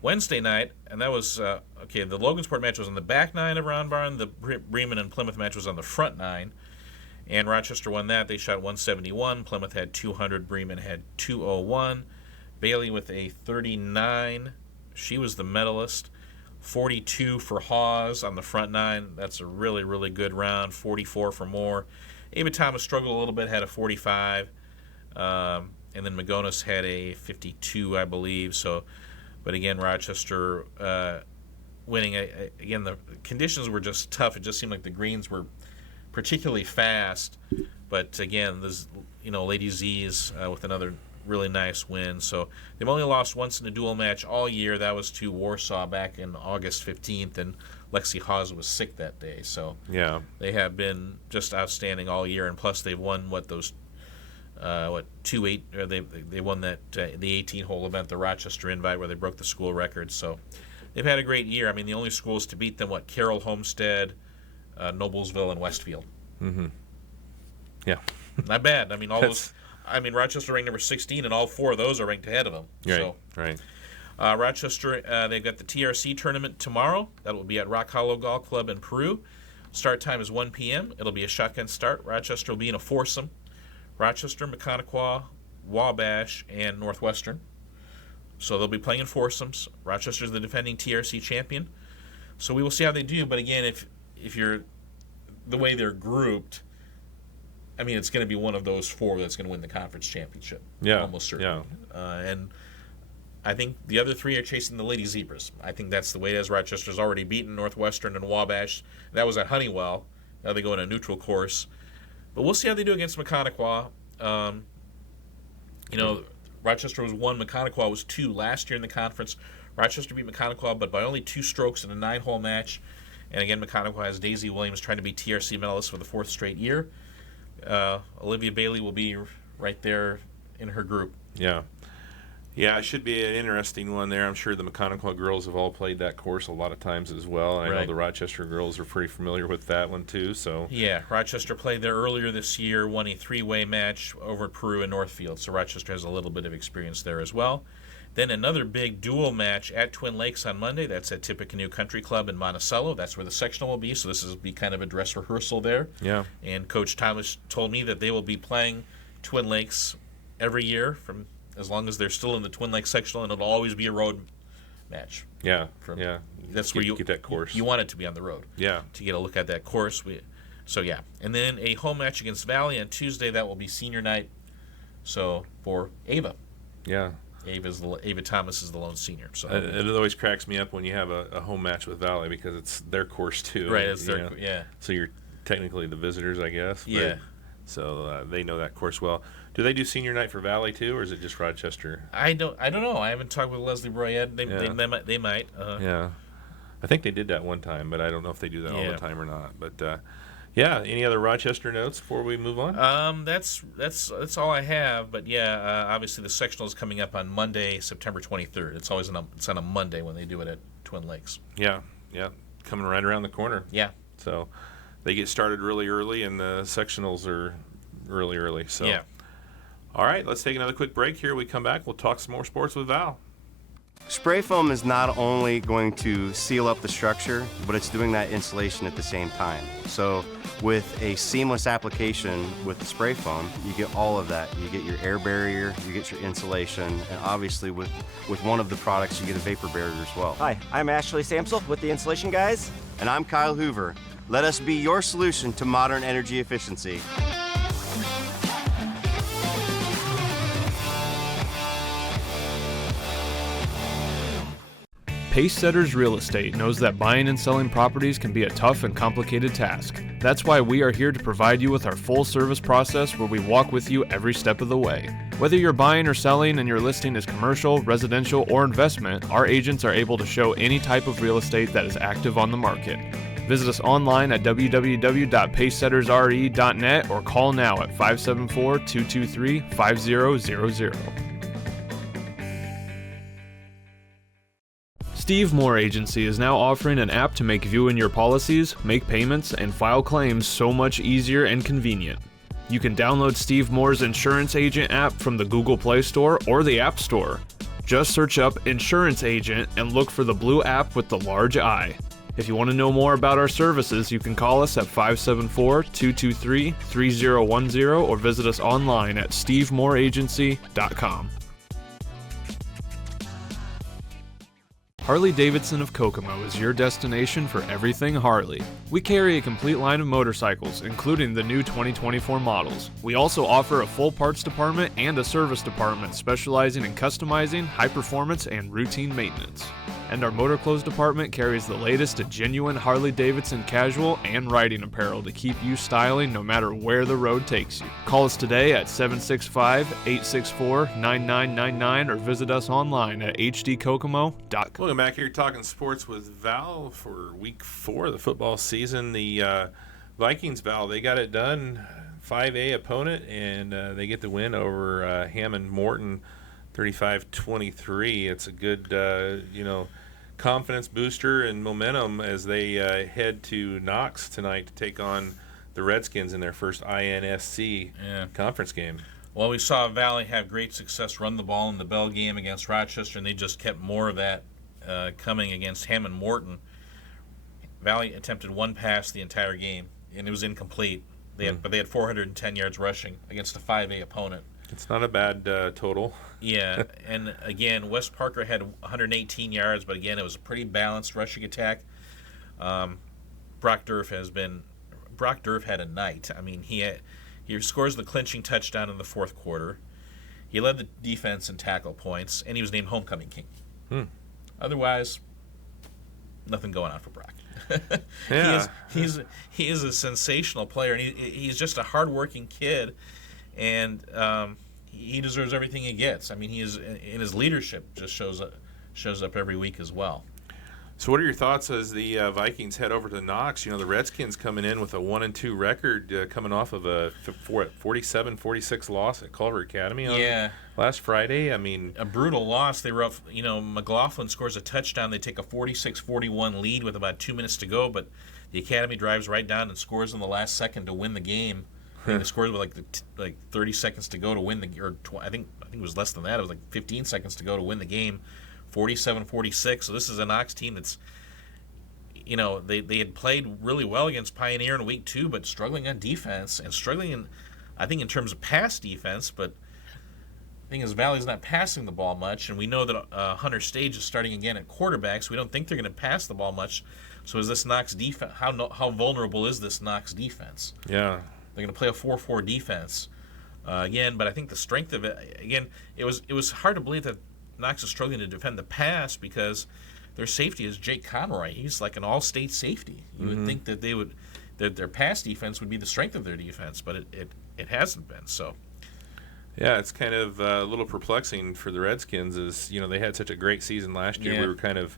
Wednesday night, and that was the Logansport match was on the back 9 of Round Barn. The Bremen and Plymouth match was on the front 9. And Rochester won that. They shot 171. Plymouth had 200. Bremen had 201. Bailey with a 39. She was the medalist. 42 for Hawes on the front 9. That's a really, really good round. 44 for Moore. Ava Thomas struggled a little bit, had a 45. And then Magonis had a 52, I believe. So, but again, Rochester winning. Again, the conditions were just tough. It just seemed like the greens were particularly fast, but again, this Lady Z's with another really nice win. So they've only lost once in a dual match all year. That was to Warsaw back in August 15th, and Lexi Hawes was sick that day. So they have been just outstanding all year, and plus they've won they won that the 18-hole event, the Rochester Invite, where they broke the school record. So they've had a great year. I mean, the only schools to beat them, Carroll, Homestead, Noblesville, and Westfield. Yeah. Not bad. I mean, all those. I mean, Rochester ranked number 16, and all 4 of those are ranked ahead of them. Right. Rochester, they've got the TRC tournament tomorrow. That will be at Rock Hollow Golf Club in Peru. Start time is 1 p.m. It'll be a shotgun start. Rochester will be in a foursome. Rochester, Maconaquah, Wabash, and Northwestern. So they'll be playing in foursomes. Rochester's the defending TRC champion. So we will see how they do. But again, if you're the way they're grouped, I mean, it's going to be one of those four that's going to win the conference championship. Yeah, almost certainly. yeah. And I think the other three are chasing the Lady Zebras. I think that's the way it is. Rochester's already beaten Northwestern and Wabash. That was at Honeywell. Now they go in a neutral course. But we'll see how they do against Maconaquah. Rochester was 1, Maconaquah was 2 last year in the conference. Rochester beat Maconaquah, but by only 2 strokes in a 9-hole match. And again, Maconaquah has Daisy Williams trying to be TRC medalist for the 4th straight year. Olivia Bailey will be right there in her group. Yeah. Yeah, it should be an interesting one there. I'm sure the Maconaquah girls have all played that course a lot of times as well. I know the Rochester girls are pretty familiar with that one too. So yeah, Rochester played there earlier this year, won a 3-way match over at Peru and Northfield. So Rochester has a little bit of experience there as well. Then another big dual match at Twin Lakes on Monday. That's at Tippecanoe Country Club in Monticello. That's where the sectional will be. So this will be kind of a dress rehearsal there. Yeah. And Coach Thomas told me that they will be playing Twin Lakes every year from as long as they're still in the Twin Lakes sectional, and it'll always be a road match. Yeah. That's where you get that course. You want it to be on the road. Yeah. To get a look at that course. And then a home match against Valley on Tuesday. That will be senior night. So for Ava. Yeah. Ava Thomas is the lone senior. So it always cracks me up when you have a home match with Valley because it's their course too. Right. It's their So you're technically the visitors, I guess. Yeah. So they know that course well. Do they do senior night for Valley too, or is it just Rochester? I don't know. I haven't talked with Leslie Broy yet. They might. Yeah, I think they did that one time, but I don't know if they do that all the time or not. But any other Rochester notes before we move on? That's all I have. But obviously the sectional is coming up on Monday, September 23rd. It's always on a Monday when they do it at Twin Lakes. Yeah, coming right around the corner. Yeah. So they get started really early, and the sectionals are really early. So yeah. All right, let's take another quick break here. We come back, we'll talk some more sports with Val. Spray foam is not only going to seal up the structure, but it's doing that insulation at the same time. So with a seamless application with the spray foam, you get all of that. You get your air barrier, you get your insulation, and obviously with one of the products, you get a vapor barrier as well. Hi, I'm Ashley Samsel with the Insulation Guys. And I'm Kyle Hoover. Let us be your solution to modern energy efficiency. Pacesetters Real Estate knows that buying and selling properties can be a tough and complicated task. That's why we are here to provide you with our full service process where we walk with you every step of the way. Whether you're buying or selling and your listing is commercial, residential, or investment, our agents are able to show any type of real estate that is active on the market. Visit us online at www.pacesettersre.net or call now at 574-223-5000. Steve Moore Agency is now offering an app to make viewing your policies, make payments, and file claims so much easier and convenient. You can download Steve Moore's Insurance Agent app from the Google Play Store or the App Store. Just search up Insurance Agent and look for the blue app with the large I. If you want to know more about our services, you can call us at 574-223-3010 or visit us online at stevemooreagency.com. Harley-Davidson of Kokomo is your destination for everything Harley. We carry a complete line of motorcycles, including the new 2024 models. We also offer a full parts department and a service department specializing in customizing, high performance, and routine maintenance. And our motor clothes department carries the latest in genuine Harley-Davidson casual and riding apparel to keep you styling no matter where the road takes you. Call us today at 765-864-9999 or visit us online at hdkokomo.com. Welcome back here talking sports with Val for week 4 of the football season. The Vikings, Val, they got it done. 5A opponent, and they get the win over Hammond Morton 35-23. It's a good, confidence booster and momentum as they head to Knox tonight to take on the Redskins in their first INSC conference game. Well, we saw Valley have great success run the ball in the Bell game against Rochester, and they just kept more of that coming against Hammond Morton. Valley attempted one pass the entire game, and it was incomplete. But they had 410 yards rushing against a 5A opponent. It's not a bad total. Yeah, and again, Wes Parker had 118 yards, but again, it was a pretty balanced rushing attack. Brock Durf had a night. I mean, he scores the clinching touchdown in the fourth quarter. He led the defense in tackle points, and he was named homecoming king. Otherwise, nothing going on for Brock. Yeah. He is a sensational player, and he's just a hardworking kid, and he deserves everything he gets. I mean, he is in his leadership just shows up every week as well. So what are your thoughts as the Vikings head over to Knox? You know, the Redskins coming in with a 1-2 record, coming off of a 47-46 loss at Culver Academy last Friday. I mean, a brutal loss. They were up, McLaughlin scores a touchdown. They take a 46-41 lead with about 2 minutes to go, but the Academy drives right down and scores in the last second to win the game. They scored with like 30 seconds to go to win I think it was less than that. It was like 15 seconds to go to win the game. 47-46. So this is a Knox team that's, they had played really well against Pioneer in week 2, but struggling on defense and struggling in terms of pass defense. But the thing is, Valley's not passing the ball much, and we know that Hunter Stage is starting again at quarterback, so we don't think they're going to pass the ball much. So is this Knox defense? How vulnerable is this Knox defense? Yeah, they're going to play a 4-4 defense again, but I think the strength of it again, it was hard to believe that Knox is struggling to defend the pass because their safety is Jake Conroy. He's like an all-state safety. You would think that their pass defense would be the strength of their defense, but it hasn't been. So, yeah, it's kind of a little perplexing for the Redskins. They had such a great season last year. Yeah. We were kind of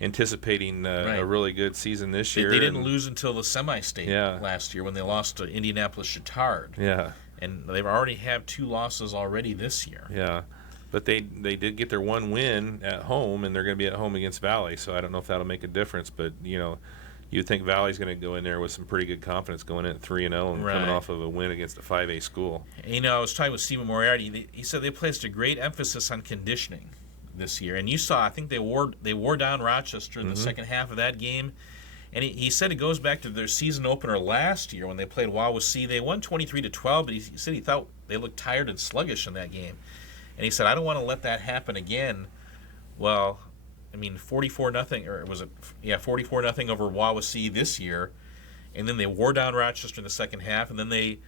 anticipating a really good season this year. They didn't lose until the semi-state last year when they lost to Indianapolis Chittard. Yeah, and they've already had 2 losses already this year. Yeah. But they did get their 1 win at home, and they're going to be at home against Valley. So I don't know if that'll make a difference. But, you'd think Valley's going to go in there with some pretty good confidence going in at 3-0 and coming off of a win against a 5A school. I was talking with Stephen Moriarty. He said they placed a great emphasis on conditioning this year. And you saw, I think they wore down Rochester in the second half of that game. And he said it goes back to their season opener last year when they played Wawasee. They won 23-12, but he said he thought they looked tired and sluggish in that game. And he said, I don't want to let that happen again. Well, I mean, 44-0, or was it? Yeah, 44-0 over Wawasee this year. And then they wore down Rochester in the second half, and then they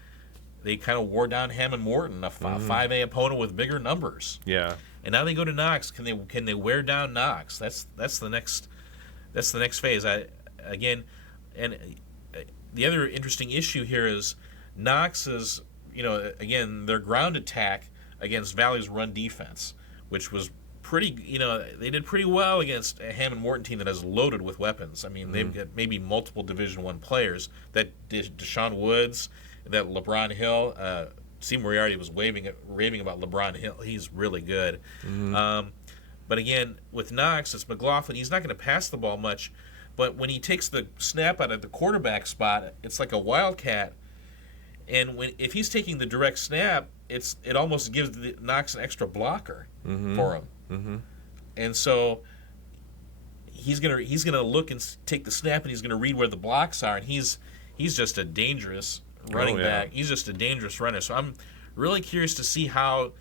kind of wore down Hammond Morton, a 5A opponent with bigger numbers. Yeah. And now they go to Knox. Can they wear down Knox? That's the next phase. The other interesting issue here is Knox is, again, their ground attack against Valley's run defense, which was pretty, they did pretty well against a Hammond Morton team that is loaded with weapons. I mean, they've got maybe multiple Division I players. That Deshaun Woods, that LeBron Hill, Steve Moriarty was raving about LeBron Hill. He's really good. But again, with Knox, it's McLaughlin. He's not going to pass the ball much, but when he takes the snap out of the quarterback spot, it's like a wildcat. And if he's taking the direct snap, it almost gives Knox an extra blocker for him. And so he's gonna look and take the snap, and he's gonna read where the blocks are, and he's just a dangerous running back. He's just a dangerous runner. So I'm really curious to see how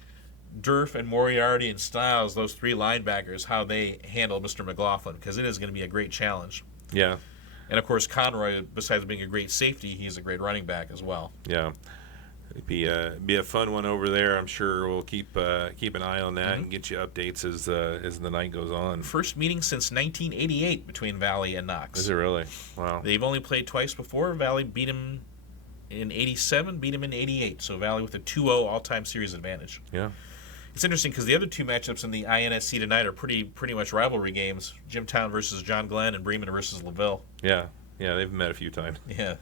Durf and Moriarty and Stiles, those 3 linebackers, how they handle Mr. McLaughlin, because it is going to be a great challenge. Yeah. And, of course, Conroy, besides being a great safety, he's a great running back as well. Yeah. It'd be a fun one over there. I'm sure we'll keep an eye on that and get you updates as the night goes on. First meeting since 1988 between Valley and Knox. Is it really? Wow. They've only played twice before. Valley beat him in 87, beat him in 88. So Valley with a 2-0 all-time series advantage. Yeah. It's interesting because the other 2 matchups in the INSC tonight are pretty much rivalry games. Jimtown versus John Glenn and Bremen versus LaVille. Yeah, they've met a few times. Yeah.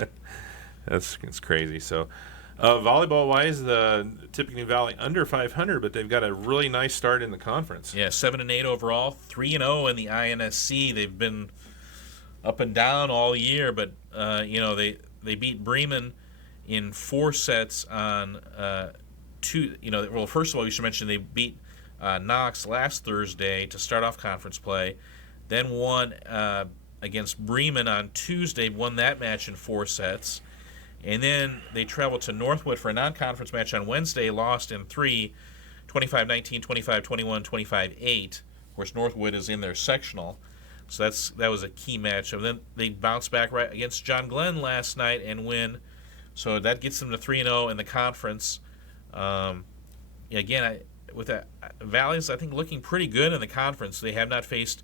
It's crazy. So, volleyball-wise, the Tippecanoe Valley under 500, but they've got a really nice start in the conference. Yeah, 7-8 overall, 3-0 in the INSC. They've been up and down all year, but they beat Bremen in 4 sets on 2. Well, first of all, we should mention they beat Knox last Thursday to start off conference play, then won against Bremen on Tuesday, won that match in 4 sets, And then they traveled to Northwood for a non-conference match on Wednesday, lost in 3, 25-19, 25-21, 25-8. Of course, Northwood is in their sectional, so that was a key match. And then they bounced back right against John Glenn last night and win. So that gets them to 3-0 in the conference. Again, with that, Valley's, I think, looking pretty good in the conference. They have not faced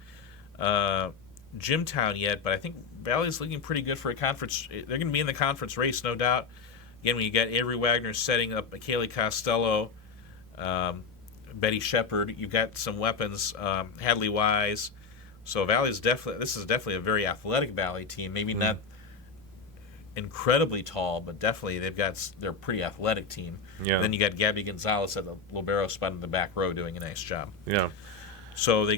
Jimtown yet, but I think Valley's looking pretty good for a conference. They're going to be in the conference race, no doubt. Again, when you got Avery Wagner setting up Kaylee Costello, Betty Shepard, you've got some weapons, Hadley Wise. So this is definitely a very athletic Valley team. Maybe not incredibly tall, but definitely they're a pretty athletic team. Yeah. And then you got Gabby Gonzalez at the libero spot in the back row doing a nice job. Yeah. So they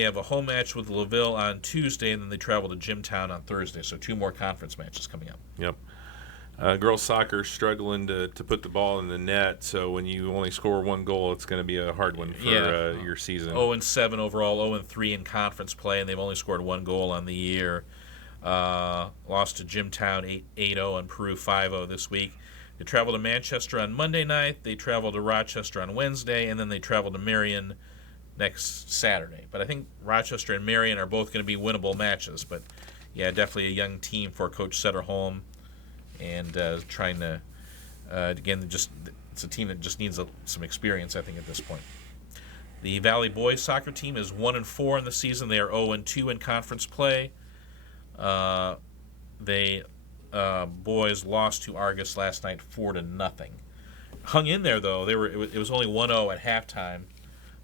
have a home match with LaVille on Tuesday, and then they travel to Jimtown on Thursday. So 2 more conference matches coming up. Yep. Girls soccer struggling to put the ball in the net, so when you only score 1 goal, it's going to be a hard one for your season. 0-7 overall, 0-3 in conference play, and they've only scored 1 goal on the year. Lost to Jimtown 8-0 and Peru 5-0 this week. They travel to Manchester on Monday night. They travel to Rochester on Wednesday, and then they travel to Marion next Saturday. But I think Rochester and Marion are both going to be winnable matches. But yeah, definitely a young team for Coach Setterholm, and trying to again, it's a team that just needs some experience, I think, at this point. The Valley boys soccer team is 1-4 in the season. They are 0-2 in conference play. Boys lost to Argus last night 4-0. Hung in there though. It was only 1-0 at halftime,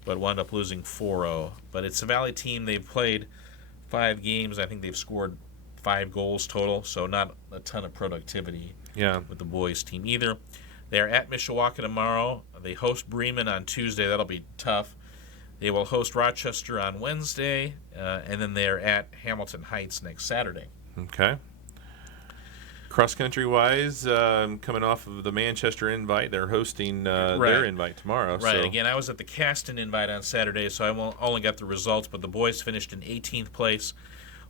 but wound up losing 4-0. But it's a Valley team. They've played 5 games. I think they've scored 5 goals total, so not a ton of productivity with the boys team either. They're at Mishawaka tomorrow. They host Bremen on Tuesday. That'll be tough. They will host Rochester on Wednesday, and then they're at Hamilton Heights next Saturday. Okay. Cross-country wise, coming off of the Manchester Invite, they're hosting their Invite tomorrow. Right. So. Again, I was at the Caston Invite on Saturday, so I only got the results, but the boys finished in 18th place,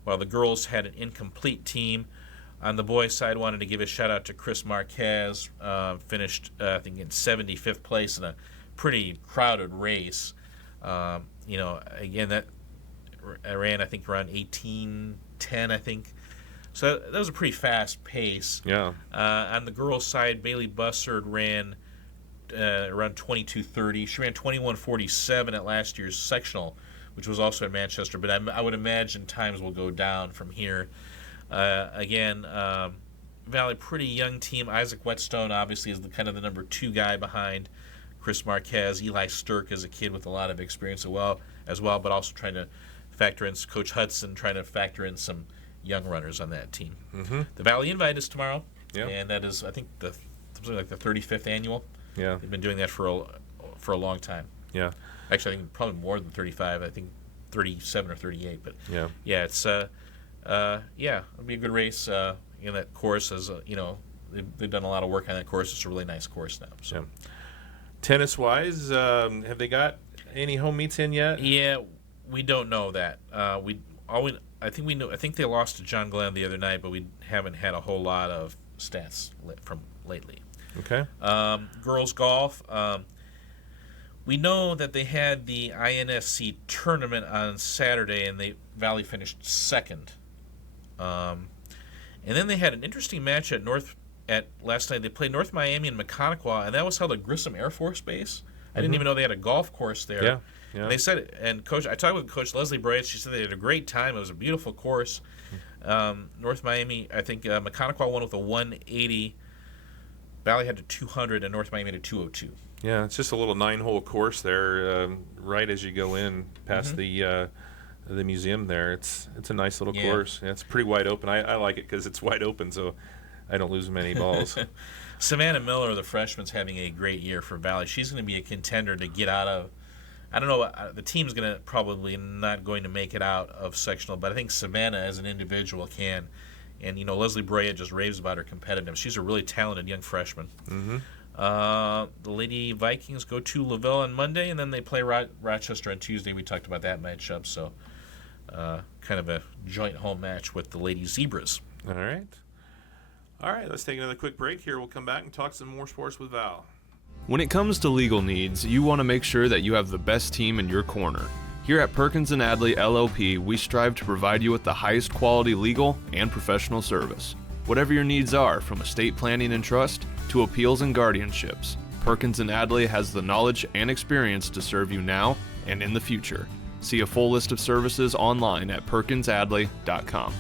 while the girls had an incomplete team. On the boys' side, wanted to give a shout-out to Chris Marquez, finished, I think, in 75th place in a pretty crowded race. Again, that ran, I think, around 18:10, I think. So that was a pretty fast pace. Yeah. On the girls' side, Bailey Bussard ran around 22:30. She ran 21:47 at last year's sectional, which was also in Manchester. But I would imagine times will go down from here. Valley, pretty young team. Isaac Whetstone obviously is the number 2 guy behind Chris Marquez. Eli Sturck is a kid with a lot of experience as well, but also trying to factor in Coach Hudson, trying to factor in some young runners on that team. Mm-hmm. The Valley Invite is tomorrow, yeah. And that is, I think, something like the 35th annual. Yeah, they've been doing that for a long time. Yeah, actually, I think probably more than 35. I think 37 or 38. But yeah, it's it'll be a good race. That course is they've done a lot of work on that course. It's a really nice course now. So. Yeah. Tennis wise, have they got any home meets in yet? Yeah, we don't know that. I think they lost to John Glenn the other night, but we haven't had a whole lot of stats from lately. Okay. Girls golf. We know that they had the INSC tournament on Saturday, and Valley finished 2nd. And then they had an interesting match last night. They played North Miami and Maconaquah, and that was held at Grissom Air Force Base. I didn't even know they had a golf course there. Yeah. And they said, and I talked with Coach Leslie Bray. She said they had a great time. It was a beautiful course. North Miami, I think Maconaquah won with a 180. Valley had a 200, and North Miami had a 202. Yeah, it's just a little 9-hole course there, right as you go in past the museum there. It's a nice little course. Yeah, it's pretty wide open. I like it because it's wide open, so I don't lose many balls. Savannah Miller, the freshman's having a great year for Valley. She's going to be a contender to get out of. I don't know. The team's probably not going to make it out of sectional, but I think Savannah as an individual can. And Leslie Brea just raves about her competitiveness. She's a really talented young freshman. Mm-hmm. The Lady Vikings go to LaVille on Monday, and then they play Rochester on Tuesday. We talked about that matchup, so kind of a joint home match with the Lady Zebras. All right. All right, let's take another quick break here. We'll come back and talk some more sports with Val. When it comes to legal needs, you want to make sure that you have the best team in your corner. Here at Perkins & Adley LLP, we strive to provide you with the highest quality legal and professional service. Whatever your needs are, from estate planning and trust to appeals and guardianships, Perkins & Adley has the knowledge and experience to serve you now and in the future. See a full list of services online at perkinsadley.com.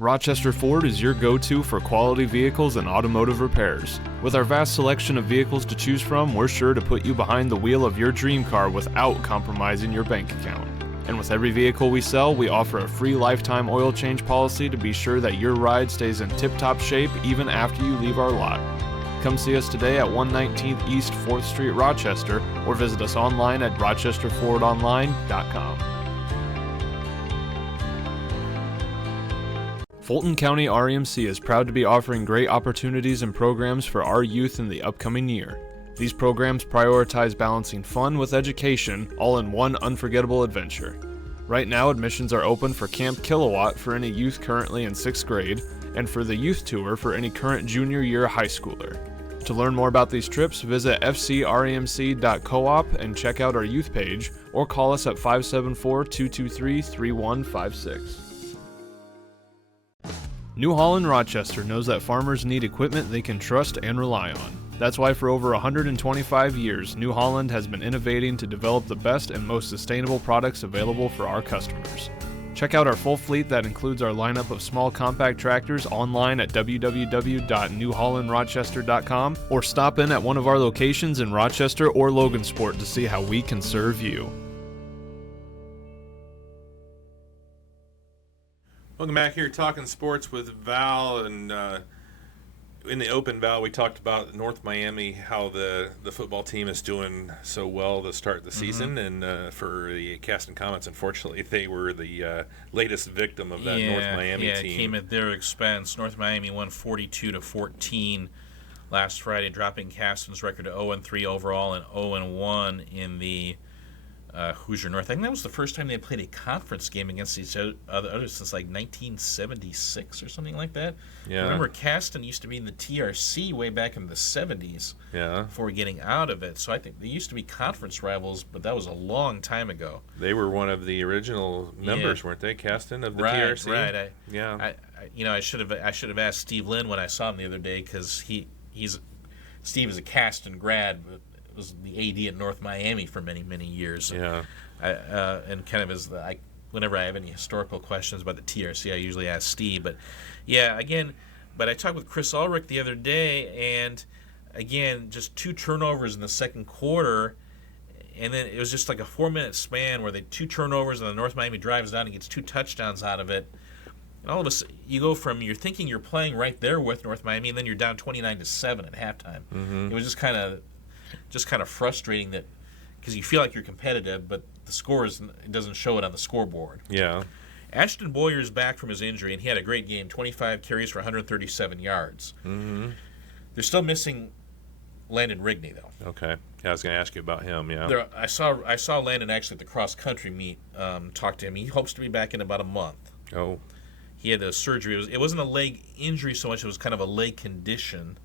Rochester Ford is your go-to for quality vehicles and automotive repairs. With our vast selection of vehicles to choose from, we're sure to put you behind the wheel of your dream car without compromising your bank account. And with every vehicle we sell, we offer a free lifetime oil change policy to be sure that your ride stays in tip-top shape even after you leave our lot. Come see us today at 119th East 4th Street, Rochester, or visit us online at rochesterfordonline.com. Fulton County REMC is proud to be offering great opportunities and programs for our youth in the upcoming year. These programs prioritize balancing fun with education, all in one unforgettable adventure. Right now, admissions are open for Camp Kilowatt for any youth currently in 6th grade, and for the youth tour for any current junior year high schooler. To learn more about these trips, visit fcremc.coop and check out our youth page, or call us at 574-223-3156. New Holland Rochester knows that farmers need equipment they can trust and rely on. That's why for over 125 years, New Holland has been innovating to develop the best and most sustainable products available for our customers. Check out our full fleet that includes our lineup of small compact tractors online at www.newhollandrochester.com, or stop in at one of our locations in Rochester or Logansport to see how we can serve you. Welcome back here, talking sports with Val, and in the open, Val, we talked about North Miami, how the football team is doing so well to start the season, and for the Caston Comets, unfortunately, they were the latest victim of that North Miami team. Yeah, it came at their expense. North Miami won 42-14 last Friday, dropping Caston's record to 0-3 overall and 0-1 in the Hoosier North. I think that was the first time they played a conference game against each other since like 1976 or something like that. Yeah. Remember, Caston used to be in the TRC way back in the 70s. Yeah. Before getting out of it. So I think they used to be conference rivals, but that was a long time ago. They were one of the original members, weren't they, Caston, of the TRC? Right. I should have asked Steve Lynn when I saw him the other day, because Steve is a Caston grad, but was the AD at North Miami for many, many years. Yeah. And kind of whenever I have any historical questions about the TRC, I usually ask Steve. But I talked with Chris Ulrich the other day, and again, just 2 turnovers in the second quarter, and then it was just like a 4-minute span where they 2 turnovers, and the North Miami drives down and gets 2 touchdowns out of it. And all of a sudden, you go from you're thinking you're playing right there with North Miami, and then you're down 29-7 at halftime. Mm-hmm. It was just kind of frustrating, that because you feel like you're competitive, but the score it doesn't show it on the scoreboard. Yeah. Ashton Boyer's back from his injury, and he had a great game, 25 carries for 137 yards. Mm-hmm. They're still missing Landon Rigney, though. Okay. I was going to ask you about him, yeah. I saw Landon actually at the cross-country meet, talk to him. He hopes to be back in about a month. Oh. He had a surgery. It wasn't a leg injury so much, it was kind of a leg condition,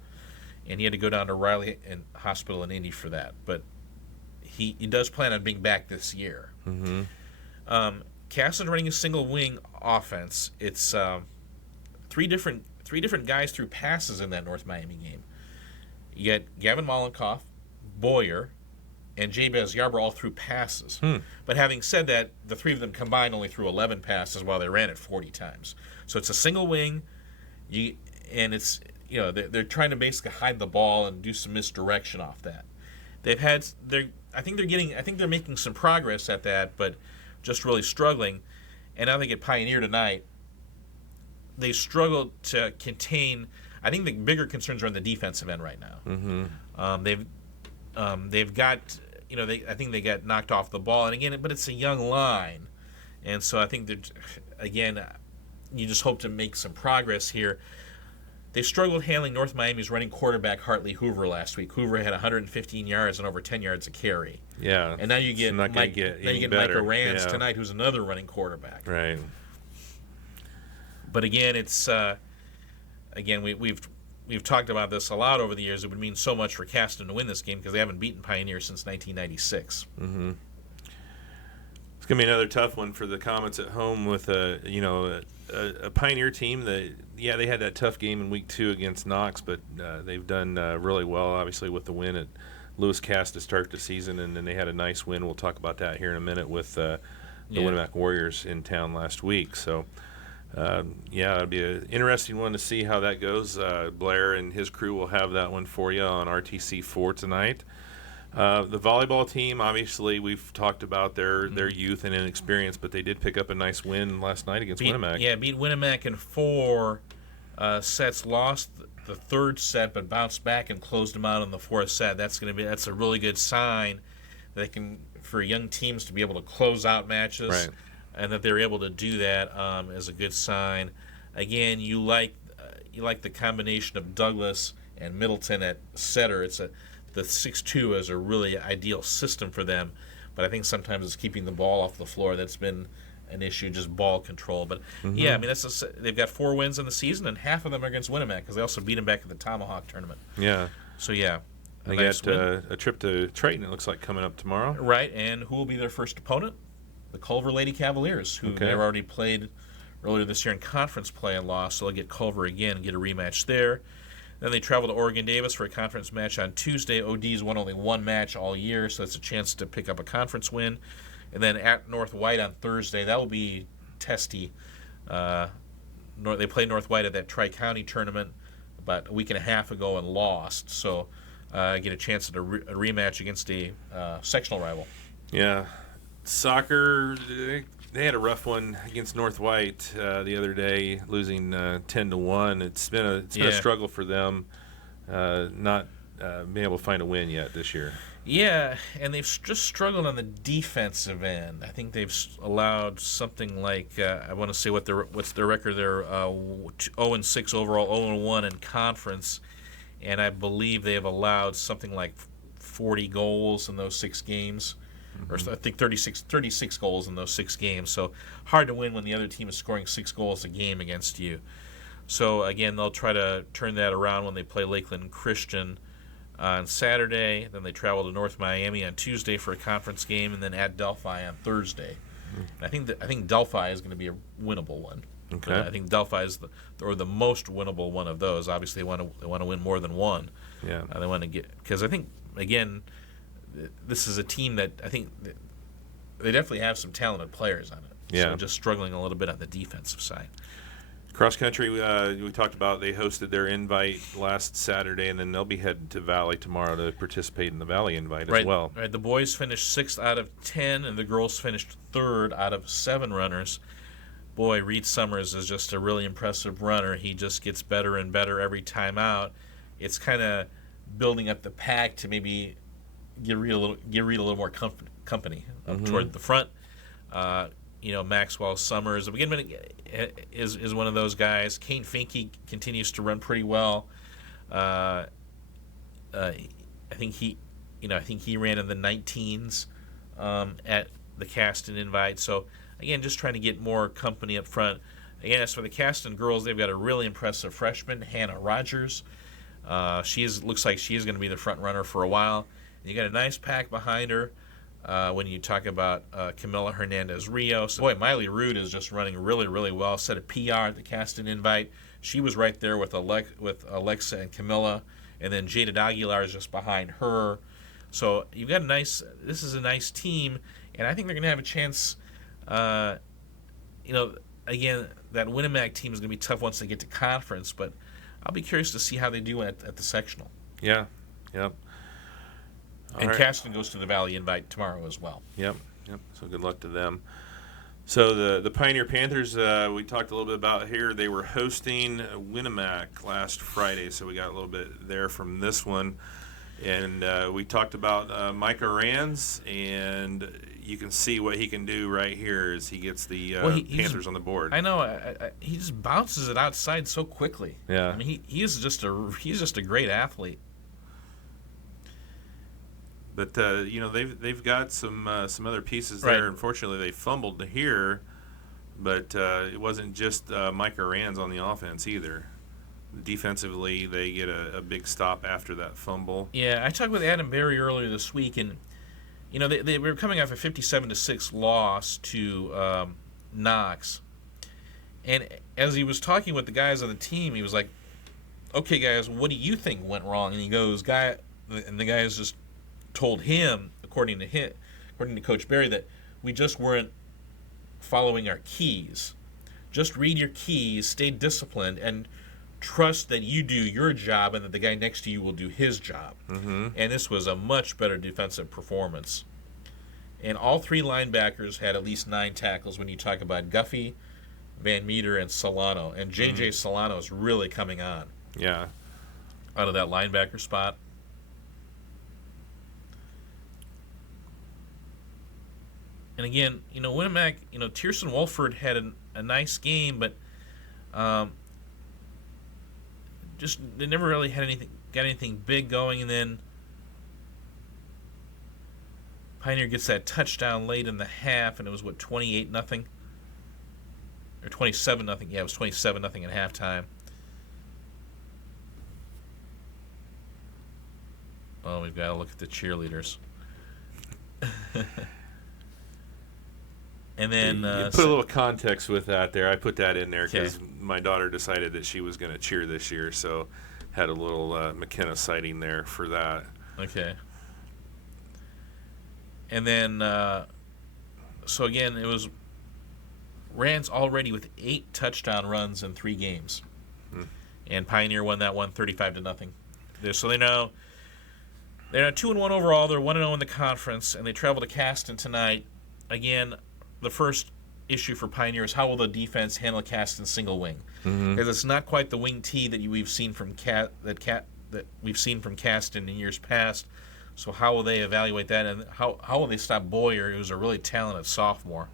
and he had to go down to Riley Hospital in Indy for that. But he does plan on being back this year. Mm-hmm. Caston's running a single wing offense. It's three different guys threw passes in that North Miami game. You got Gavin Mollenkoff, Boyer, and Jabez Yarbrough all threw passes. But having said that, the 3 of them combined only threw 11 passes while they ran it 40 times. So it's a single wing, and it's they're trying to basically hide the ball and do some misdirection off that. I think they're making some progress at that, but just really struggling. And now they get Pioneer tonight. They struggled to contain. I think the bigger concerns are on the defensive end right now. Mm-hmm. They've got I think they got knocked off the ball, and again, but it's a young line, and so I think that again, you just hope to make some progress here. they struggled handling North Miami's running quarterback Hartley Hoover last week. Hoover had 115 yards and over 10 yards a carry. Yeah. And now you get Micah Rands tonight, who's another running quarterback. Right. But again, it's we've talked about this a lot over the years. It would mean so much for Caston to win this game because they haven't beaten Pioneer since 1996. Mm-hmm. It's going to be another tough one for the Comets at home with a Pioneer team that, they had that tough game in week 2 against Knox, but they've done really well, obviously, with the win at Lewis Cass to start the season, and then they had a nice win. We'll talk about that here in a minute with the Winnemac Warriors in town last week. So, it'll be an interesting one to see how that goes. Blair and his crew will have that one for you on RTC4 tonight. The volleyball team, obviously, we've talked about their youth and inexperience, but they did pick up a nice win last night against Winnemac. Yeah, beat Winnemac in 4 sets, lost the 3rd set, but bounced back and closed them out in the 4th set. That's a really good sign that for young teams to be able to close out matches, right, and that they're able to do that is a good sign. Again, you like the combination of Douglas and Middleton at setter. The 6-2 is a really ideal system for them, but I think sometimes it's keeping the ball off the floor that's been an issue, just ball control. But they've got 4 wins in the season, and half of them are against Winnemac because they also beat them back at the Tomahawk tournament. Yeah. So they got a trip to Triton. It looks like coming up tomorrow. Right, and who will be their first opponent? The Culver Lady Cavaliers, who they've already played earlier this year in conference play and lost. So they'll get Culver again and get a rematch there. Then they travel to Oregon Davis for a conference match on Tuesday. OD's won only 1 match all year, so it's a chance to pick up a conference win. And then at North White on Thursday, that will be testy. They played North White at that Tri-County tournament about a week and a half ago and lost. So get a chance at a rematch against a sectional rival. Yeah. Soccer, they had a rough one against North White the other day, losing 10-1. It's been a struggle for them, not being able to find a win yet this year. Yeah, and they've just struggled on the defensive end. I think they've allowed something like I want to say what's their record. They're 0-6 overall, 0-1 in conference, and I believe they have allowed something like 40 goals in those 6 games. Or I think 36 goals in those 6 games. So hard to win when the other team is scoring 6 goals a game against you. So again, they'll try to turn that around when they play Lakeland Christian on Saturday. Then they travel to North Miami on Tuesday for a conference game, and then at Delphi on Thursday. I think Delphi is going to be a winnable one. Okay. I think Delphi is the most winnable one of those. Obviously, they want to win more than one. Yeah. They want to get, because I think again, this is a team that I think they definitely have some talented players on it. Yeah. So just struggling a little bit on the defensive side. Cross country, we talked about, they hosted their invite last Saturday, and then they'll be headed to Valley tomorrow to participate in the Valley invite as well. Right. The boys finished 6th out of 10, and the girls finished 3rd out of 7 runners. Boy, Reed Summers is just a really impressive runner. He just gets better and better every time out. It's kind of building up the pack to maybe give Reed a little more company up toward the front. Maxwell Summers again is one of those guys. Kane Finke continues to run pretty well. I think he ran in the 19s at the Caston invite. So again, just trying to get more company up front. Again, as for the Caston girls, they've got a really impressive freshman, Hannah Rogers. Looks like she is going to be the front runner for a while. You got a nice pack behind her when you talk about Camila Hernandez-Rios. Boy, Miley Rood is just running really, really well. Set a PR at the Caston invite. She was right there with Alexa and Camila, and then Jada Aguilar is just behind her. So you've got this is a nice team, and I think they're going to have a chance. Again, that Winnemac team is going to be tough once they get to conference, but I'll be curious to see how they do at the sectional. Yeah, yep. And Caston goes to the Valley invite tomorrow as well. Yep. So good luck to them. So the Pioneer Panthers, we talked a little bit about here. They were hosting Winnemac last Friday, so we got a little bit there from this one. And we talked about Micah Rands, and you can see what he can do right here as he gets the Panthers on the board. I know. He just bounces it outside so quickly. Yeah. I mean, he's just a great athlete. But they've got some other pieces there. Right. Unfortunately, they fumbled here, but it wasn't just Micah Rands on the offense either. Defensively, they get a big stop after that fumble. Yeah, I talked with Adam Berry earlier this week, and they were coming off a 57-6 loss to Knox. And as he was talking with the guys on the team, he was like, "Okay, guys, what do you think went wrong?" And he goes, and the guys just told him, according to Coach Berry, that we just weren't following our keys. Just read your keys, stay disciplined, and trust that you do your job and that the guy next to you will do his job. Mm-hmm. And this was a much better defensive performance. And all three linebackers had at least 9 tackles when you talk about Guffey, Van Meter, and Solano. And J.J. Solano is really coming on. Yeah. Out of that linebacker spot. And again, Winnemac, Tierson Wolford had a nice game, but just they never really got anything big going. And then Pioneer gets that touchdown late in the half, and it was 28-0 or 27-0. Yeah, it was 27-0 at halftime. Oh, we've got to look at the cheerleaders. And then you put a little context with that there. I put that in there because my daughter decided that she was going to cheer this year, so had a little McKenna sighting there for that. Okay. And then, so again, it was Rands already with 8 touchdown runs in 3 games, and Pioneer won that one 35-0. So they're now 2-1 overall. They're 1-0 in the conference, and they travel to Caston tonight. Again, the first issue for Pioneer is how will the defense handle Caston's single wing? Because it's not quite the wing T that we've seen from Caston in years past. So how will they evaluate that, and how will they stop Boyer, who's a really talented sophomore?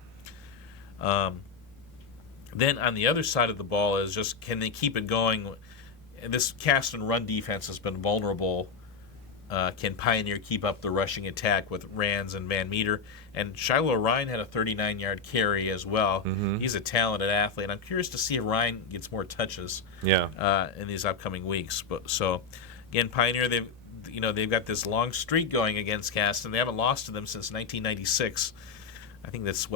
Then on the other side of the ball is just, can they keep it going? This Caston run defense has been vulnerable. Can Pioneer keep up the rushing attack with Rands and Van Meter? And Shiloh Ryan had a 39-yard carry as well. He's a talented athlete. I'm curious to see if Ryan gets more touches in these upcoming weeks. But so, again, Pioneer, they've got this long streak going against Caston. They haven't lost to them since 1996. I think that's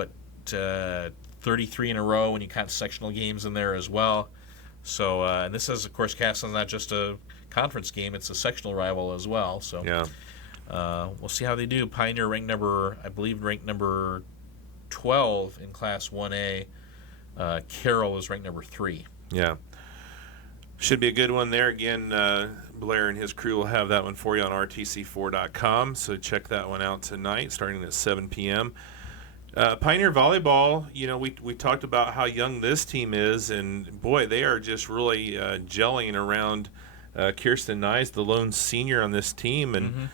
33 in a row when you count sectional games in there as well. So, and this is, of course, Caston's not just a conference game; it's a sectional rival as well. So, we'll see how they do. Pioneer ranked number 12 in Class 1A. Carroll is ranked number 3. Yeah, should be a good one there. Again, Blair and his crew will have that one for you on rtc4.com. So check that one out tonight, starting at 7 p.m. Pioneer volleyball, we talked about how young this team is, and boy, they are just really gelling around Kirsten Nyes, the lone senior on this team, and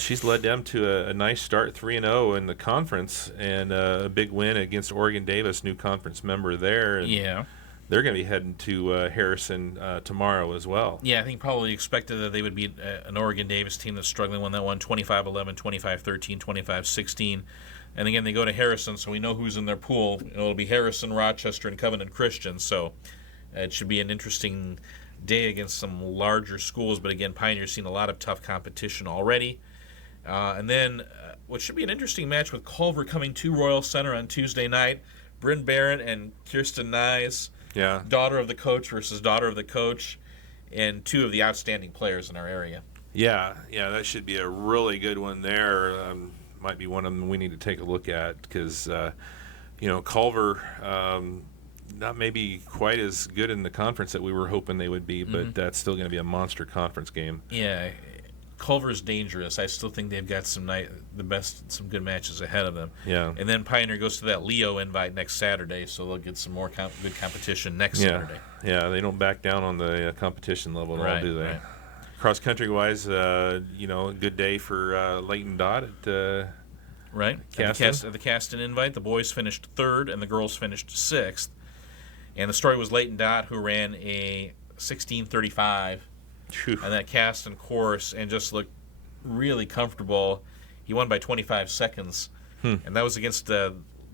she's led them to a nice start, 3-0 in the conference, and a big win against Oregon Davis, new conference member there. And they're going to be heading to Harrison tomorrow as well. Yeah, I think probably expected that they would beat an Oregon Davis team that's struggling, won that one 25-11, 25-13, 25-16. And again, they go to Harrison, so we know who's in their pool. It'll be Harrison, Rochester, and Covenant Christian. So it should be an interesting day against some larger schools. But again, Pioneer's seen a lot of tough competition already. And then what should be an interesting match with Culver coming to Royal Center on Tuesday night. Bryn Barrett and Kirsten Nyes, daughter of the coach versus daughter of the coach, and 2 of the outstanding players in our area. Yeah, that should be a really good one there. Might be one of them we need to take a look at because, Culver, not maybe quite as good in the conference that we were hoping they would be, but that's still going to be a monster conference game. Yeah, Culver's dangerous. I still think they've got some good matches ahead of them. Yeah. And then Pioneer goes to that Leo invite next Saturday, so they'll get some more good competition next Saturday. Yeah, they don't back down on the competition level at all, do they? Right. cross country wise, a good day for Leighton Dodd at Right. Caston. The Caston invite, the boys finished third and the girls finished sixth. And the story was Leighton Dodd, who ran a 16:35 on that Caston course and just looked really comfortable. He won by 25 seconds. And that was against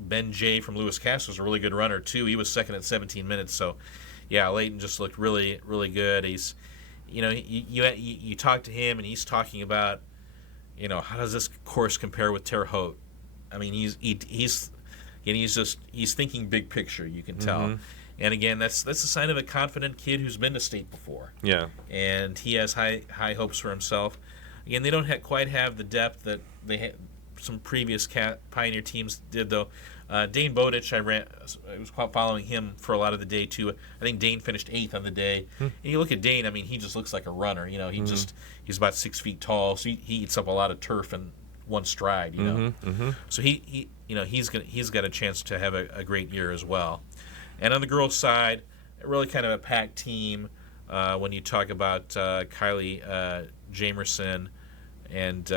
Ben Jay from Lewis Castro, who's a really good runner, too. He was second at 17 minutes. So, yeah, Leighton just looked really, really good. He's, you talk to him, and he's talking about, how does this course compare with Terre Haute? I mean, he's thinking big picture. You can tell, and again, that's a sign of a confident kid who's been to state before. Yeah, and he has high hopes for himself. Again, they don't quite have the depth that some previous Pioneer teams did, though. Dane Bowditch, I was following him for a lot of the day too. I think Dane finished 8th on the day. And you look at Dane, I mean, he just looks like a runner. He's about 6 feet tall, so he eats up a lot of turf in one stride. So he's got a chance to have a great year as well. And on the girls' side, really kind of a packed team. When you talk about Kylie Jamerson and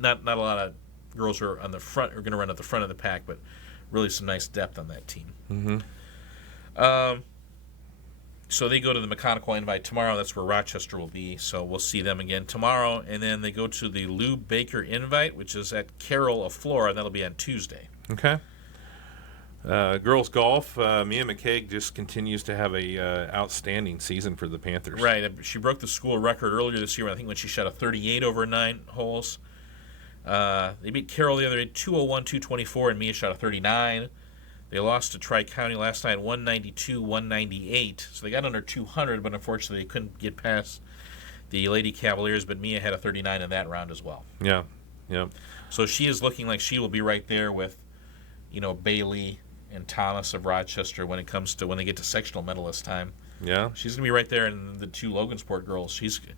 not a lot of girls are on the front are going to run at the front of the pack, but really some nice depth on that team. So they go to the McConaughey invite tomorrow. That's where Rochester will be. So we'll see them again tomorrow, and then they go to the Lou Baker invite, which is at Carroll of Flora. That'll be on Tuesday. Okay. Girls golf, Mia McCaig just continues to have a outstanding season for the Panthers. Right. She broke the school record earlier this year, I think, when she shot a 38 over 9 holes. They beat Carroll the other day, 201-224, and Mia shot a 39. They lost to Tri-County last night, 192-198. So they got under 200, but unfortunately they couldn't get past the Lady Cavaliers, but Mia had a 39 in that round as well. Yeah. So she is looking like she will be right there with, Bailey and Thomas of Rochester when they get to sectional medalist time. Yeah. She's going to be right there, and the 2 Logansport girls, she's going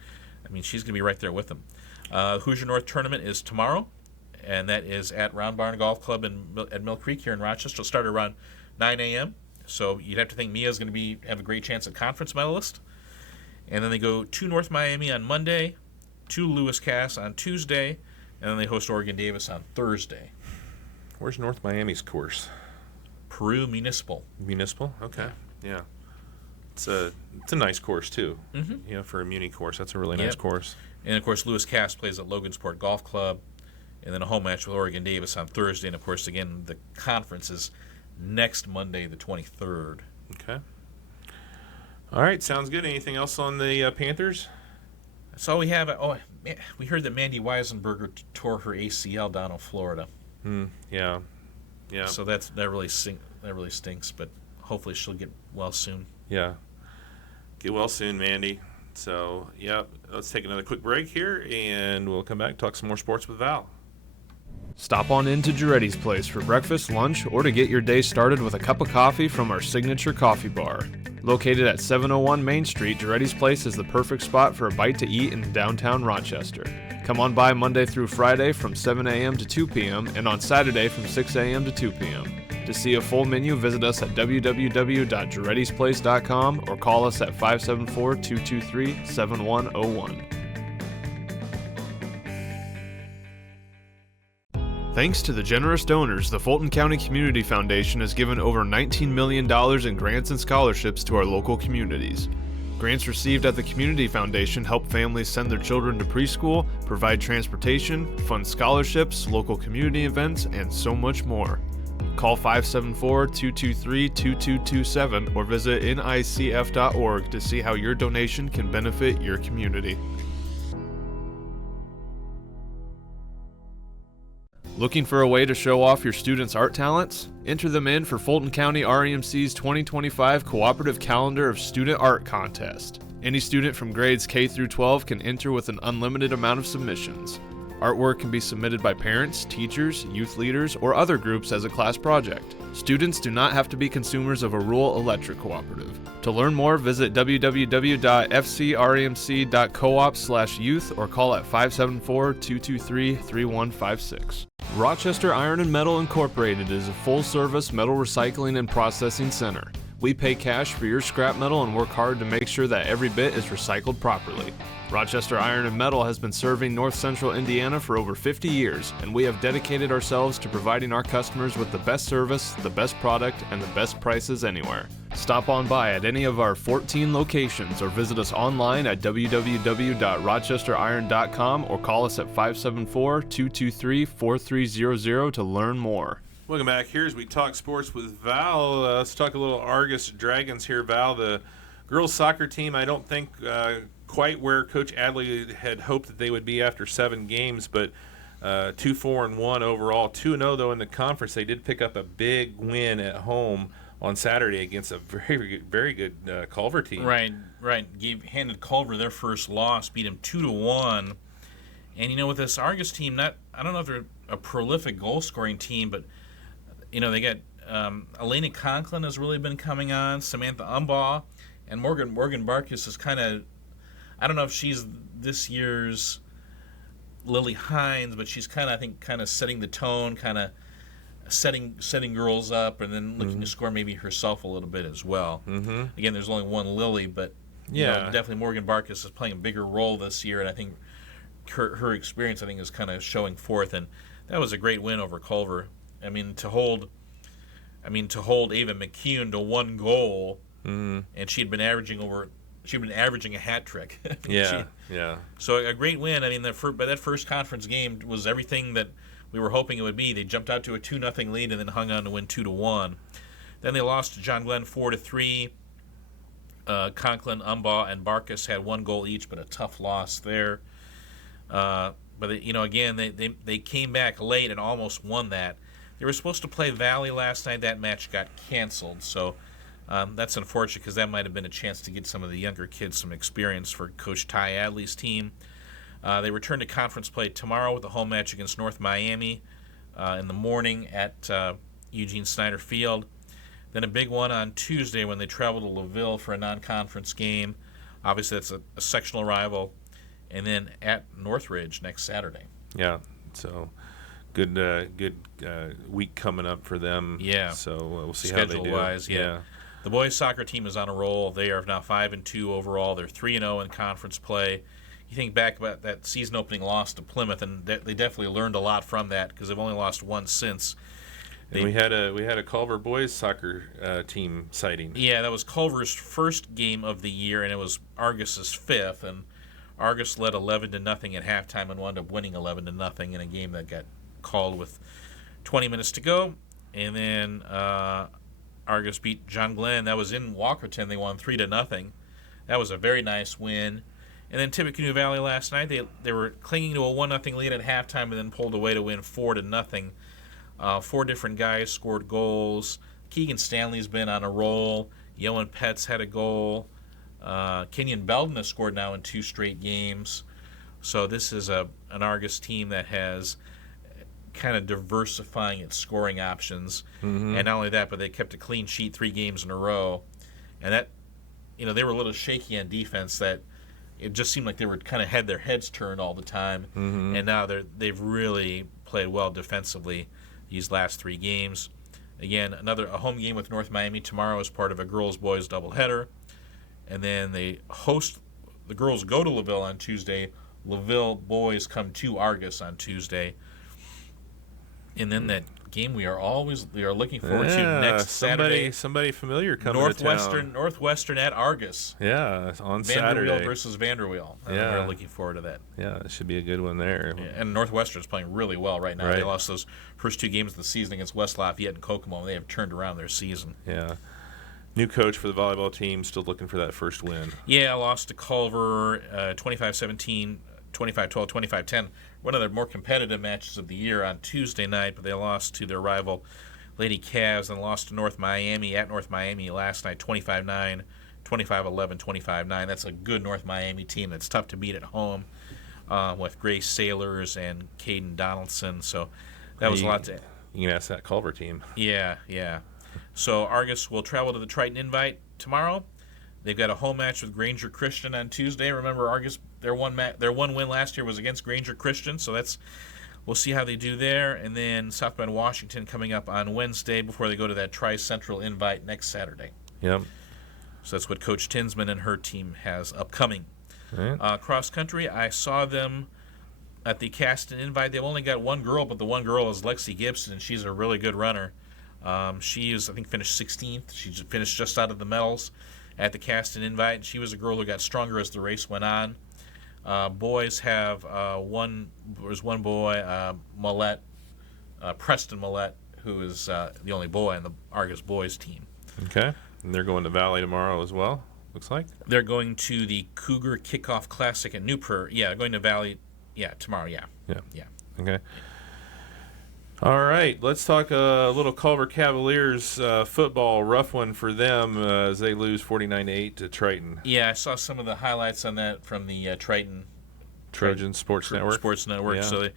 to be right there with them. Hoosier North tournament is tomorrow, and that is at Round Barn Golf Club at Mill Creek here in Rochester. It'll start around 9 a.m., so you'd have to think Mia's going to have a great chance at conference medalist. And then they go to North Miami on Monday, to Lewis Cass on Tuesday, and then they host Oregon Davis on Thursday. Where's North Miami's course? Peru Municipal. Municipal? Okay. Yeah. It's a nice course too. For a Muni course, that's a really nice course. And of course, Lewis Cass plays at Logansport Golf Club, and then a home match with Oregon Davis on Thursday. And of course, again, the conference is next Monday, the 23rd. Okay. All right, sounds good. Anything else on the Panthers? That's all we have. Oh, we heard that Mandy Weisenberger tore her ACL down in Florida. Yeah. So that really stinks, but hopefully she'll get well soon. Yeah. Get well soon, Mandy. So, let's take another quick break here, and we'll come back and talk some more sports with Val. Stop on in to Giretti's Place for breakfast, lunch, or to get your day started with a cup of coffee from our signature coffee bar. Located at 701 Main Street, Giretti's Place is the perfect spot for a bite to eat in downtown Rochester. Come on by Monday through Friday from 7 a.m. to 2 p.m. and on Saturday from 6 a.m. to 2 p.m. To see a full menu, visit us at www.girettisplace.com or call us at 574-223-7101. Thanks to the generous donors, the Fulton County Community Foundation has given over $19 million in grants and scholarships to our local communities. Grants received at the Community Foundation help families send their children to preschool, provide transportation, fund scholarships, local community events, and so much more. Call 574-223-2227 or visit nicf.org to see how your donation can benefit your community. Looking for a way to show off your students' art talents? Enter them in for Fulton County REMC's 2025 Cooperative Calendar of Student Art Contest. Any student from grades K through 12 can enter with an unlimited amount of submissions. Artwork can be submitted by parents, teachers, youth leaders, or other groups as a class project. Students do not have to be consumers of a rural electric cooperative. To learn more, visit www.fcremc.coop/youth or call at 574-223-3156. Rochester Iron and Metal Incorporated is a full-service metal recycling and processing center. We pay cash for your scrap metal and work hard to make sure that every bit is recycled properly. Rochester Iron and Metal has been serving North Central Indiana for over 50 years, and we have dedicated ourselves to providing our customers with the best service, the best product, and the best prices anywhere. Stop on by at any of our 14 locations or visit us online at www.rochesteriron.com or call us at 574-223-4300 to learn more. Welcome back here as we talk sports with Val. Let's talk a little Argus Dragons here, Val. The girls soccer team, I don't think quite where Coach Adley had hoped that they would be after 7 games, but 2-4-1 overall. 2-0 though in the conference. They did pick up a big win at home on Saturday against a very good Culver team. Right. Handed Culver their first loss, beat them 2-1. And with this Argus team, I don't know if they're a prolific goal-scoring team, but they got Elena Conklin has really been coming on, Samantha Umbaugh, and Morgan Barkus is kind of, I don't know if she's this year's Lily Hines, but she's kind of setting the tone, kind of setting girls up, and then looking to score maybe herself a little bit as well. Mm-hmm. Again, there's only one Lily, but definitely Morgan Barkus is playing a bigger role this year, and I think her experience, is kind of showing forth, and that was a great win over Culver. To hold Ava McCune to 1 goal, and she'd been averaging a hat trick. Yeah. So a great win. But that first conference game was everything that we were hoping it would be. They jumped out to a 2-0 lead and then hung on to win 2-1. Then they lost to John Glenn 4-3. Conklin, Umbaugh, and Barkus had 1 goal each, but a tough loss there. But again, they came back late and almost won that. They were supposed to play Valley last night. That match got canceled, so that's unfortunate because that might have been a chance to get some of the younger kids some experience for Coach Ty Adley's team. They return to conference play tomorrow with a home match against North Miami in the morning at Eugene Snyder Field. Then a big one on Tuesday when they travel to LaVille for a non-conference game. Obviously, that's a sectional rival. And then at Northridge next Saturday. Yeah, so good week coming up for them. Yeah. So we'll see how they do. Schedule-wise, yeah. The boys soccer team is on a roll. They are now 5-2 overall. They're 3-0 in conference play. You think back about that season opening loss to Plymouth, and they definitely learned a lot from that because they've only lost 1 since. And we had a Culver boys soccer team sighting. Yeah, that was Culver's first game of the year, and it was Argus's 5th, and Argus led 11-0 at halftime and wound up winning 11-0 in a game that got called with 20 minutes to go. And then Argus beat John Glenn. That was in Walkerton. They won 3-0. That was a very nice win. And then Tippecanoe Valley last night, they were clinging to a 1-0 lead at halftime and then pulled away to win 4-0. 4 different guys scored goals. Keegan Stanley's been on a roll. Yoan Petts had a goal. Kenyon Belden has scored now in 2 straight games. So this is an Argus team that has kind of diversifying its scoring options. Mm-hmm. And not only that, but they kept a clean sheet 3 games in a row. And that, they were a little shaky on defense. That it just seemed like they were kind of had their heads turned all the time. Mm-hmm. And now they've really played well defensively these last 3 games. Again, a home game with North Miami tomorrow as part of a girls-boys doubleheader. And then the girls go to LaVille on Tuesday. LaVille boys come to Argus on Tuesday. And then that game we are looking forward to next Saturday. Somebody familiar coming to town. Northwestern at Argus. Yeah, on Saturday. Vanderweel versus Vanderweel. We're looking forward to that. Yeah, it should be a good one there. Yeah, and Northwestern's playing really well right now. Right. They lost those first 2 games of the season against West Lafayette and Kokomo, and they have turned around their season. Yeah. New coach for the volleyball team, still looking for that first win. Yeah, lost to Culver 25-17, 25-12, 25-10. One of their more competitive matches of the year on Tuesday night, but they lost to their rival Lady Cavs and lost to North Miami at North Miami last night 25-9, 25-11, 25-9. That's a good North Miami team that's tough to beat at home with Grace Sailors and Caden Donaldson. So that was a lot to... You can ask that Culver team. Yeah. So Argus will travel to the Triton Invite tomorrow. They've got a home match with Granger Christian on Tuesday. Remember, Argus, their one win last year was against Granger Christian, so we'll see how they do there. And then South Bend, Washington coming up on Wednesday before they go to that Tri-Central Invite next Saturday. Yep. So that's what Coach Tinsman and her team has upcoming. Right. Cross country, I saw them at the Cast and Invite. They've only got one girl, but the one girl is Lexi Gibson, and she's a really good runner. She is, I think, finished 16th. She finished just out of the medals at the Cast and Invite. She was a girl who got stronger as the race went on. Boys have there's one boy, Millette, Preston Millette, who is the only boy on the Argus boys team. Okay. And they're going to Valley tomorrow as well, looks like. They're going to the Cougar Kickoff Classic at New Prairie. Yeah, going to Valley. Yeah, tomorrow. Yeah. Okay. All right, let's talk a little Culver Cavaliers football. Rough one for them as they lose 49-8 to Triton. Yeah, I saw some of the highlights on that from the Triton Trojan Sports Network. Yeah. So,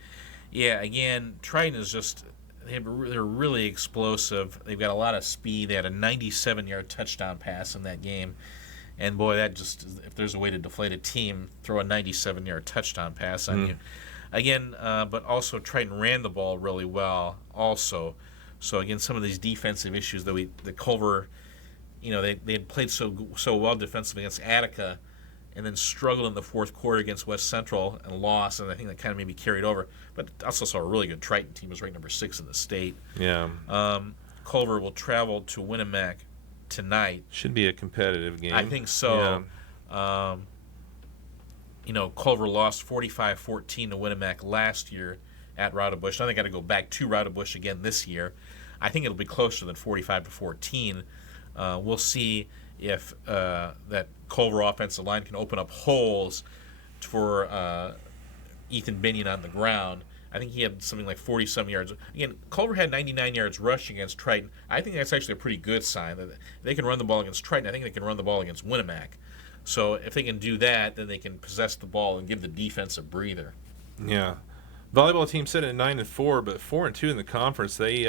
again, Triton is just they're really explosive. They've got a lot of speed. They had a 97-yard touchdown pass in that game. And, boy, that just – if there's a way to deflate a team, throw a 97-yard touchdown pass on you. Again, but also Triton ran the ball really well also. So, again, some of these defensive issues that Culver – they had played so well defensively against Attica and then struggled in the fourth quarter against West Central and lost, and I think that kind of maybe carried over. But I also saw a really good Triton team. It was ranked number 6 in the state. Yeah. Culver will travel to Winnemac tonight. Should be a competitive game. I think so. Yeah. Culver lost 45-14 to Winnemac last year at Roudabush. Now they got to go back to Roudabush again this year. I think it'll be closer than 45-14. We'll see if that Culver offensive line can open up holes for Ethan Binion on the ground. I think he had something like 40-some yards. Again, Culver had 99 yards rushing against Triton. I think that's actually a pretty good sign. That they can run the ball against Triton. I think they can run the ball against Winnemac. So if they can do that, then they can possess the ball and give the defense a breather. Yeah. Volleyball team set at 9-4, but 4-2 in the conference. They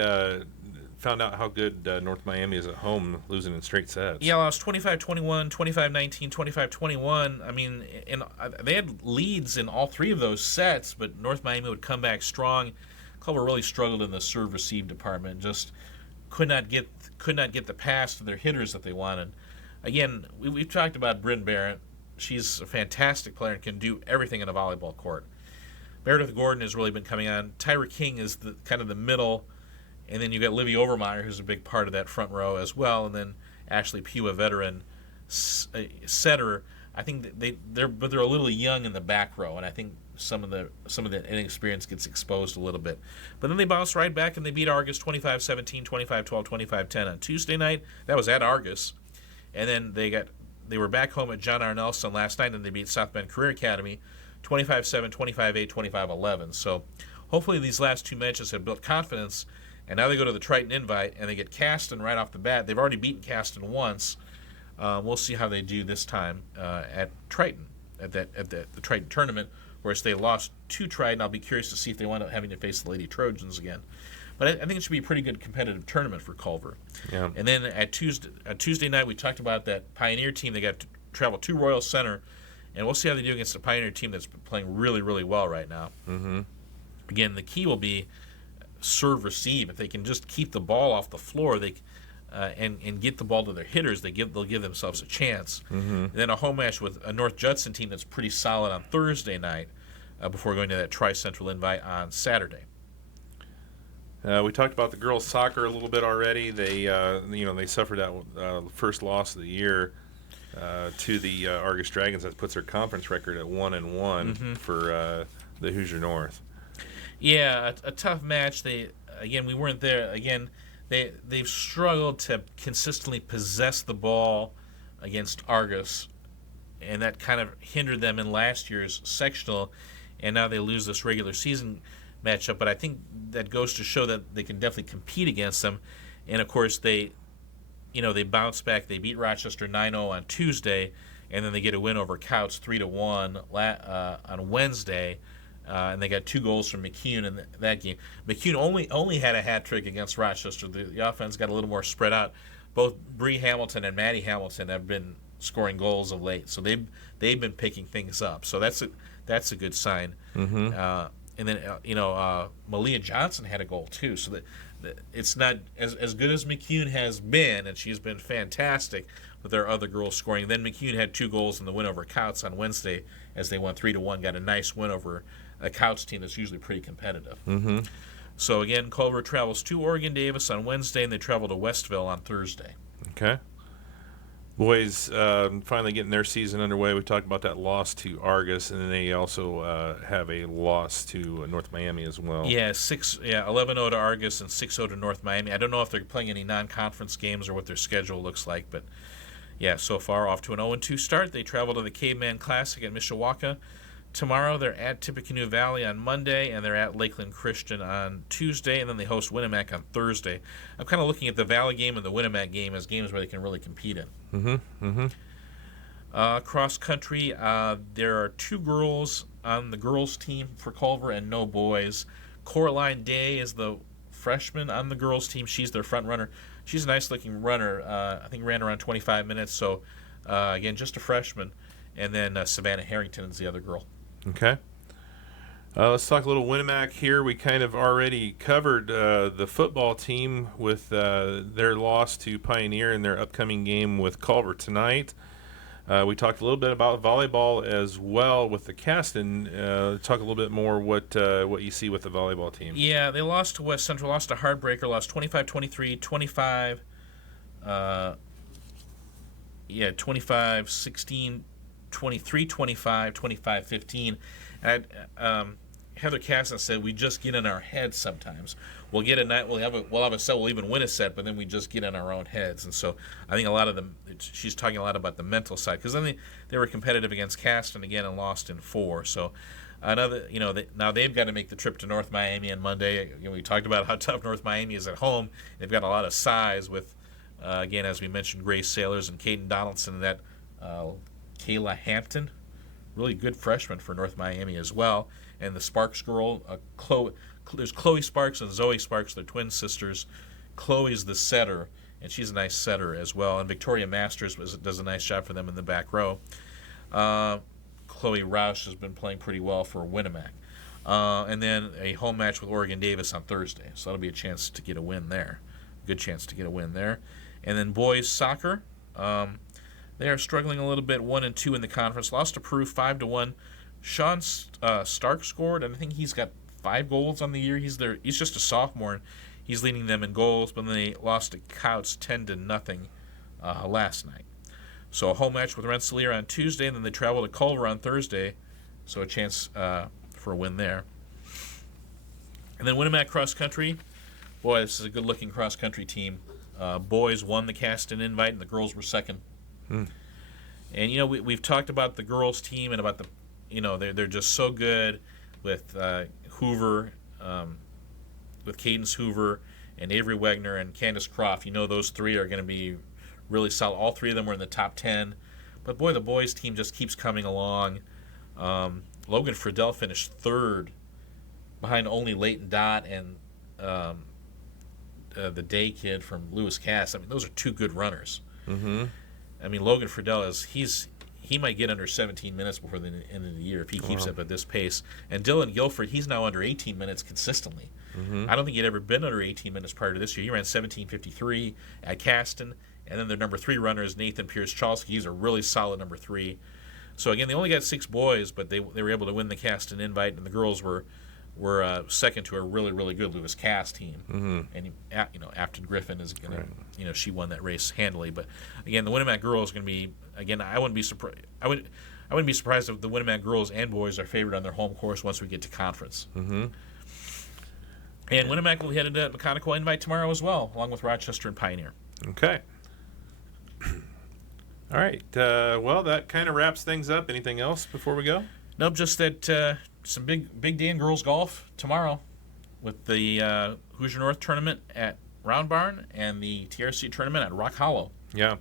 found out how good North Miami is at home, losing in straight sets. Yeah, lost 25-21, 25-19, 25-21. I mean, they had leads in all three of those sets, but North Miami would come back strong. Culver really struggled in the serve-receive department, just could not get the pass to their hitters that they wanted. Again, we've talked about Bryn Barrett. She's a fantastic player and can do everything in a volleyball court. Meredith Gordon has really been coming on. Tyra King is kind of the middle. And then you got Livy Overmeyer, who's a big part of that front row as well, and then Ashley Pugh, a veteran setter. I think they're a little young in the back row, and I think some of the inexperience gets exposed a little bit. But then they bounce right back and they beat Argus 25-17, 25-12, 25-10 on Tuesday night. That was at Argus, and then they were back home at John R. Nelson last night, and they beat South Bend Career Academy 25-7, 25-8, 25-11. So hopefully these last two matches have built confidence. And now they go to the Triton Invite, and they get Caston right off the bat. They've already beaten Caston once. We'll see how they do this time at Triton, at the Triton tournament, whereas they lost to Triton. I'll be curious to see if they wind up having to face the Lady Trojans again. But I think it should be a pretty good competitive tournament for Culver. Yeah. And then at Tuesday night, we talked about that Pioneer team. They got to travel to Royal Center, and we'll see how they do against the Pioneer team that's playing really, really well right now. Mm-hmm. Again, the key will be serve receive. If they can just keep the ball off the floor, and get the ball to their hitters, they'll give themselves a chance. Mm-hmm. And then a home match with a North Judson team that's pretty solid on Thursday night before going to that Tri-Central Invite on Saturday. We talked about the girls' soccer a little bit already. They suffered that first loss of the year to the Argus Dragons. That puts their conference record at 1-1 for the Hoosier North. Yeah, a tough match. We weren't there. Again, they've struggled to consistently possess the ball against Argus, and that kind of hindered them in last year's sectional, and now they lose this regular season matchup. But I think that goes to show that they can definitely compete against them. And of course, they bounce back. They beat Rochester 9-0 on Tuesday, and then they get a win over Couts 3-1 on Wednesday. And they got 2 goals from McCune in that game. McCune only had a hat trick against Rochester. The offense got a little more spread out. Both Bree Hamilton and Maddie Hamilton have been scoring goals of late, so they've been picking things up. So that's a good sign. Mm-hmm. And then Malia Johnson had a goal too. So it's not as good as McCune has been, and she's been fantastic with their other girls scoring. Then McCune had 2 goals in the win over Couts on Wednesday as they won 3-1, got a nice win over a Couts team that's usually pretty competitive. Mm-hmm. So again, Culver travels to Oregon Davis on Wednesday, and they travel to Westville on Thursday. Okay. Boys finally getting their season underway. We talked about that loss to Argus, and then they also have a loss to North Miami as well. Yeah, 11-0 to Argus and 6-0 to North Miami. I don't know if they're playing any non-conference games or what their schedule looks like, but yeah, so far off to an 0-2 start. They travel to the Caveman Classic at Mishawaka tomorrow. They're at Tippecanoe Valley on Monday, and they're at Lakeland Christian on Tuesday, and then they host Winnemac on Thursday. I'm kind of looking at the Valley game and the Winnemac game as games where they can really compete in. Mm-hmm. Mm-hmm. Cross country, there are 2 girls on the girls team for Culver and no boys. Coraline Day is the freshman on the girls team. She's their front runner. She's a nice looking runner. I think ran around 25 minutes. So again, just a freshman. And then Savannah Harrington is the other girl. Okay. Let's talk a little Winnemac here. We kind of already covered the football team with their loss to Pioneer in their upcoming game with Culver tonight. We talked a little bit about volleyball as well with the Caston. Talk a little bit more what you see with the volleyball team. Yeah, they lost to West Central, lost to Heartbreaker, lost 25-23, 25, 25-16, 23-25, 25-15. And Heather Caston said we just get in our heads sometimes. We'll get a night. We'll have a set. We'll even win a set, but then we just get in our own heads. And so I think a lot of them. She's talking a lot about the mental side because then they were competitive against Caston again and lost in 4. So another, now they've got to make the trip to North Miami on Monday. We talked about how tough North Miami is at home. They've got a lot of size with, again, as we mentioned, Grace Sailors and Caden Donaldson and that Kayla Hampton, really good freshman for North Miami as well. And the Sparks girl, there's Chloe Sparks and Zoe Sparks, they're twin sisters. Chloe's the setter, and she's a nice setter as well. And Victoria Masters does a nice job for them in the back row. Chloe Roush has been playing pretty well for Winnemac. And then a home match with Oregon Davis on Thursday. So that'll be a chance to get a win there. Good chance to get a win there. And then boys soccer, they are struggling a little bit, 1-2 in the conference. Lost to Peru 5-1. Sean Stark scored, and I think he's got 5 goals on the year. He's just a sophomore, and he's leading them in goals. But then they lost to Couts 10-0 last night. So a home match with Rensselaer on Tuesday, and then they travel to Culver on Thursday. So a chance for a win there. And then Winnemac cross country. Boy, this is a good-looking cross country team. Boys won the Caston invite, and the girls were second. And we've talked about the girls team and about the. They're just so good with Hoover, with Cadence Hoover and Avery Wegner and Candace Croft. Those 3 are going to be really solid. All 3 of them were in the top 10. But, boy, the boys team just keeps coming along. Logan Friedel finished 3rd behind only Leighton Dott and the Day kid from Lewis Cass. I mean, those are 2 good runners. Mm-hmm. I mean, Logan Friedel he might get under 17 minutes before the end of the year if he keeps up at this pace. And Dylan Guilford, he's now under 18 minutes consistently. Mm-hmm. I don't think he'd ever been under 18 minutes prior to this year. He ran 17:53 at Caston. And then their number 3 runner is Nathan Pierce-Chalsky. He's a really solid number 3. So, again, they only got 6 boys, but they were able to win the Caston invite, and the girls were second to a really, really good Lewis Cass team. Mm-hmm. And, Afton Griffin is going to, she won that race handily. But, again, the Winnemac girls are going to be, again, I wouldn't be surprised if the Winnemac girls and boys are favored on their home course once we get to conference. Mm-hmm. And Winnemac will be headed to Mechanical Invite tomorrow as well, along with Rochester and Pioneer. Okay. All right. Well, that kind of wraps things up. Anything else before we go? Nope, just that some big day in girls golf tomorrow with the Hoosier North tournament at Round Barn and the TRC tournament at Rock Hollow. Yeah.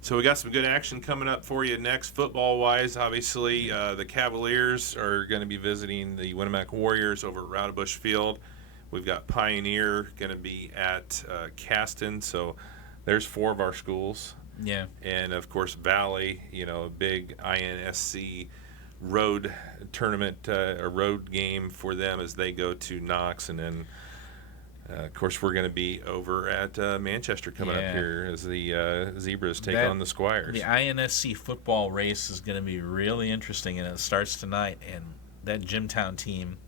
So we got some good action coming up for you next, football-wise. Obviously, the Cavaliers are going to be visiting the Winnemac Warriors over at Rowdebush Field. We've got Pioneer going to be at Caston. So there's 4 of our schools. Yeah. And, of course, Valley, a big INSC road tournament, a road game for them as they go to Knox. And then Of course, we're going to be over at Manchester coming up Yeah. here as the Zebras take That- on the Squires. The INSC football race is going to be really interesting, and it starts tonight. And that Jimtown team,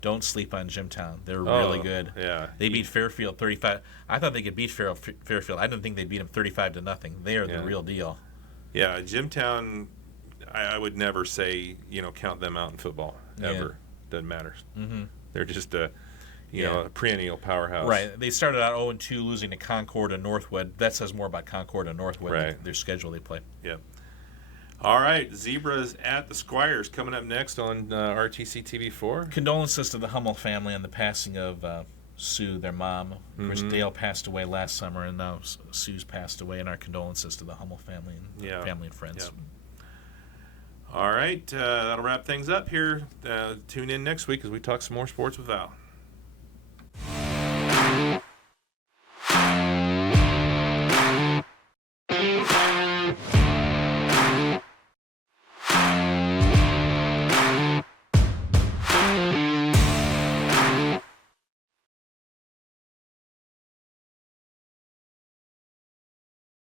don't sleep on Jimtown. They're really good. Yeah. They beat Fairfield 35. I thought they could beat Fairfield. I didn't think they'd beat them 35-0. They are Yeah. the real deal. Yeah, Jimtown, I would never say, count them out in football, ever. Doesn't matter. Mm-hmm. They're just a perennial powerhouse. Right. They started out 0-2, losing to Concord and Northwood. That says more about Concord and Northwood, Right. their schedule they play. Yep. All right, Zebras at the Squires coming up next on RTC TV4. Condolences to the Hummel family on the passing of Sue, their mom. Of course, Mhm. Dale passed away last summer, and now Sue's passed away, and our condolences to the Hummel family and family and friends. Yep. All right, that'll wrap things up here. Tune in next week as we talk some more sports with Val.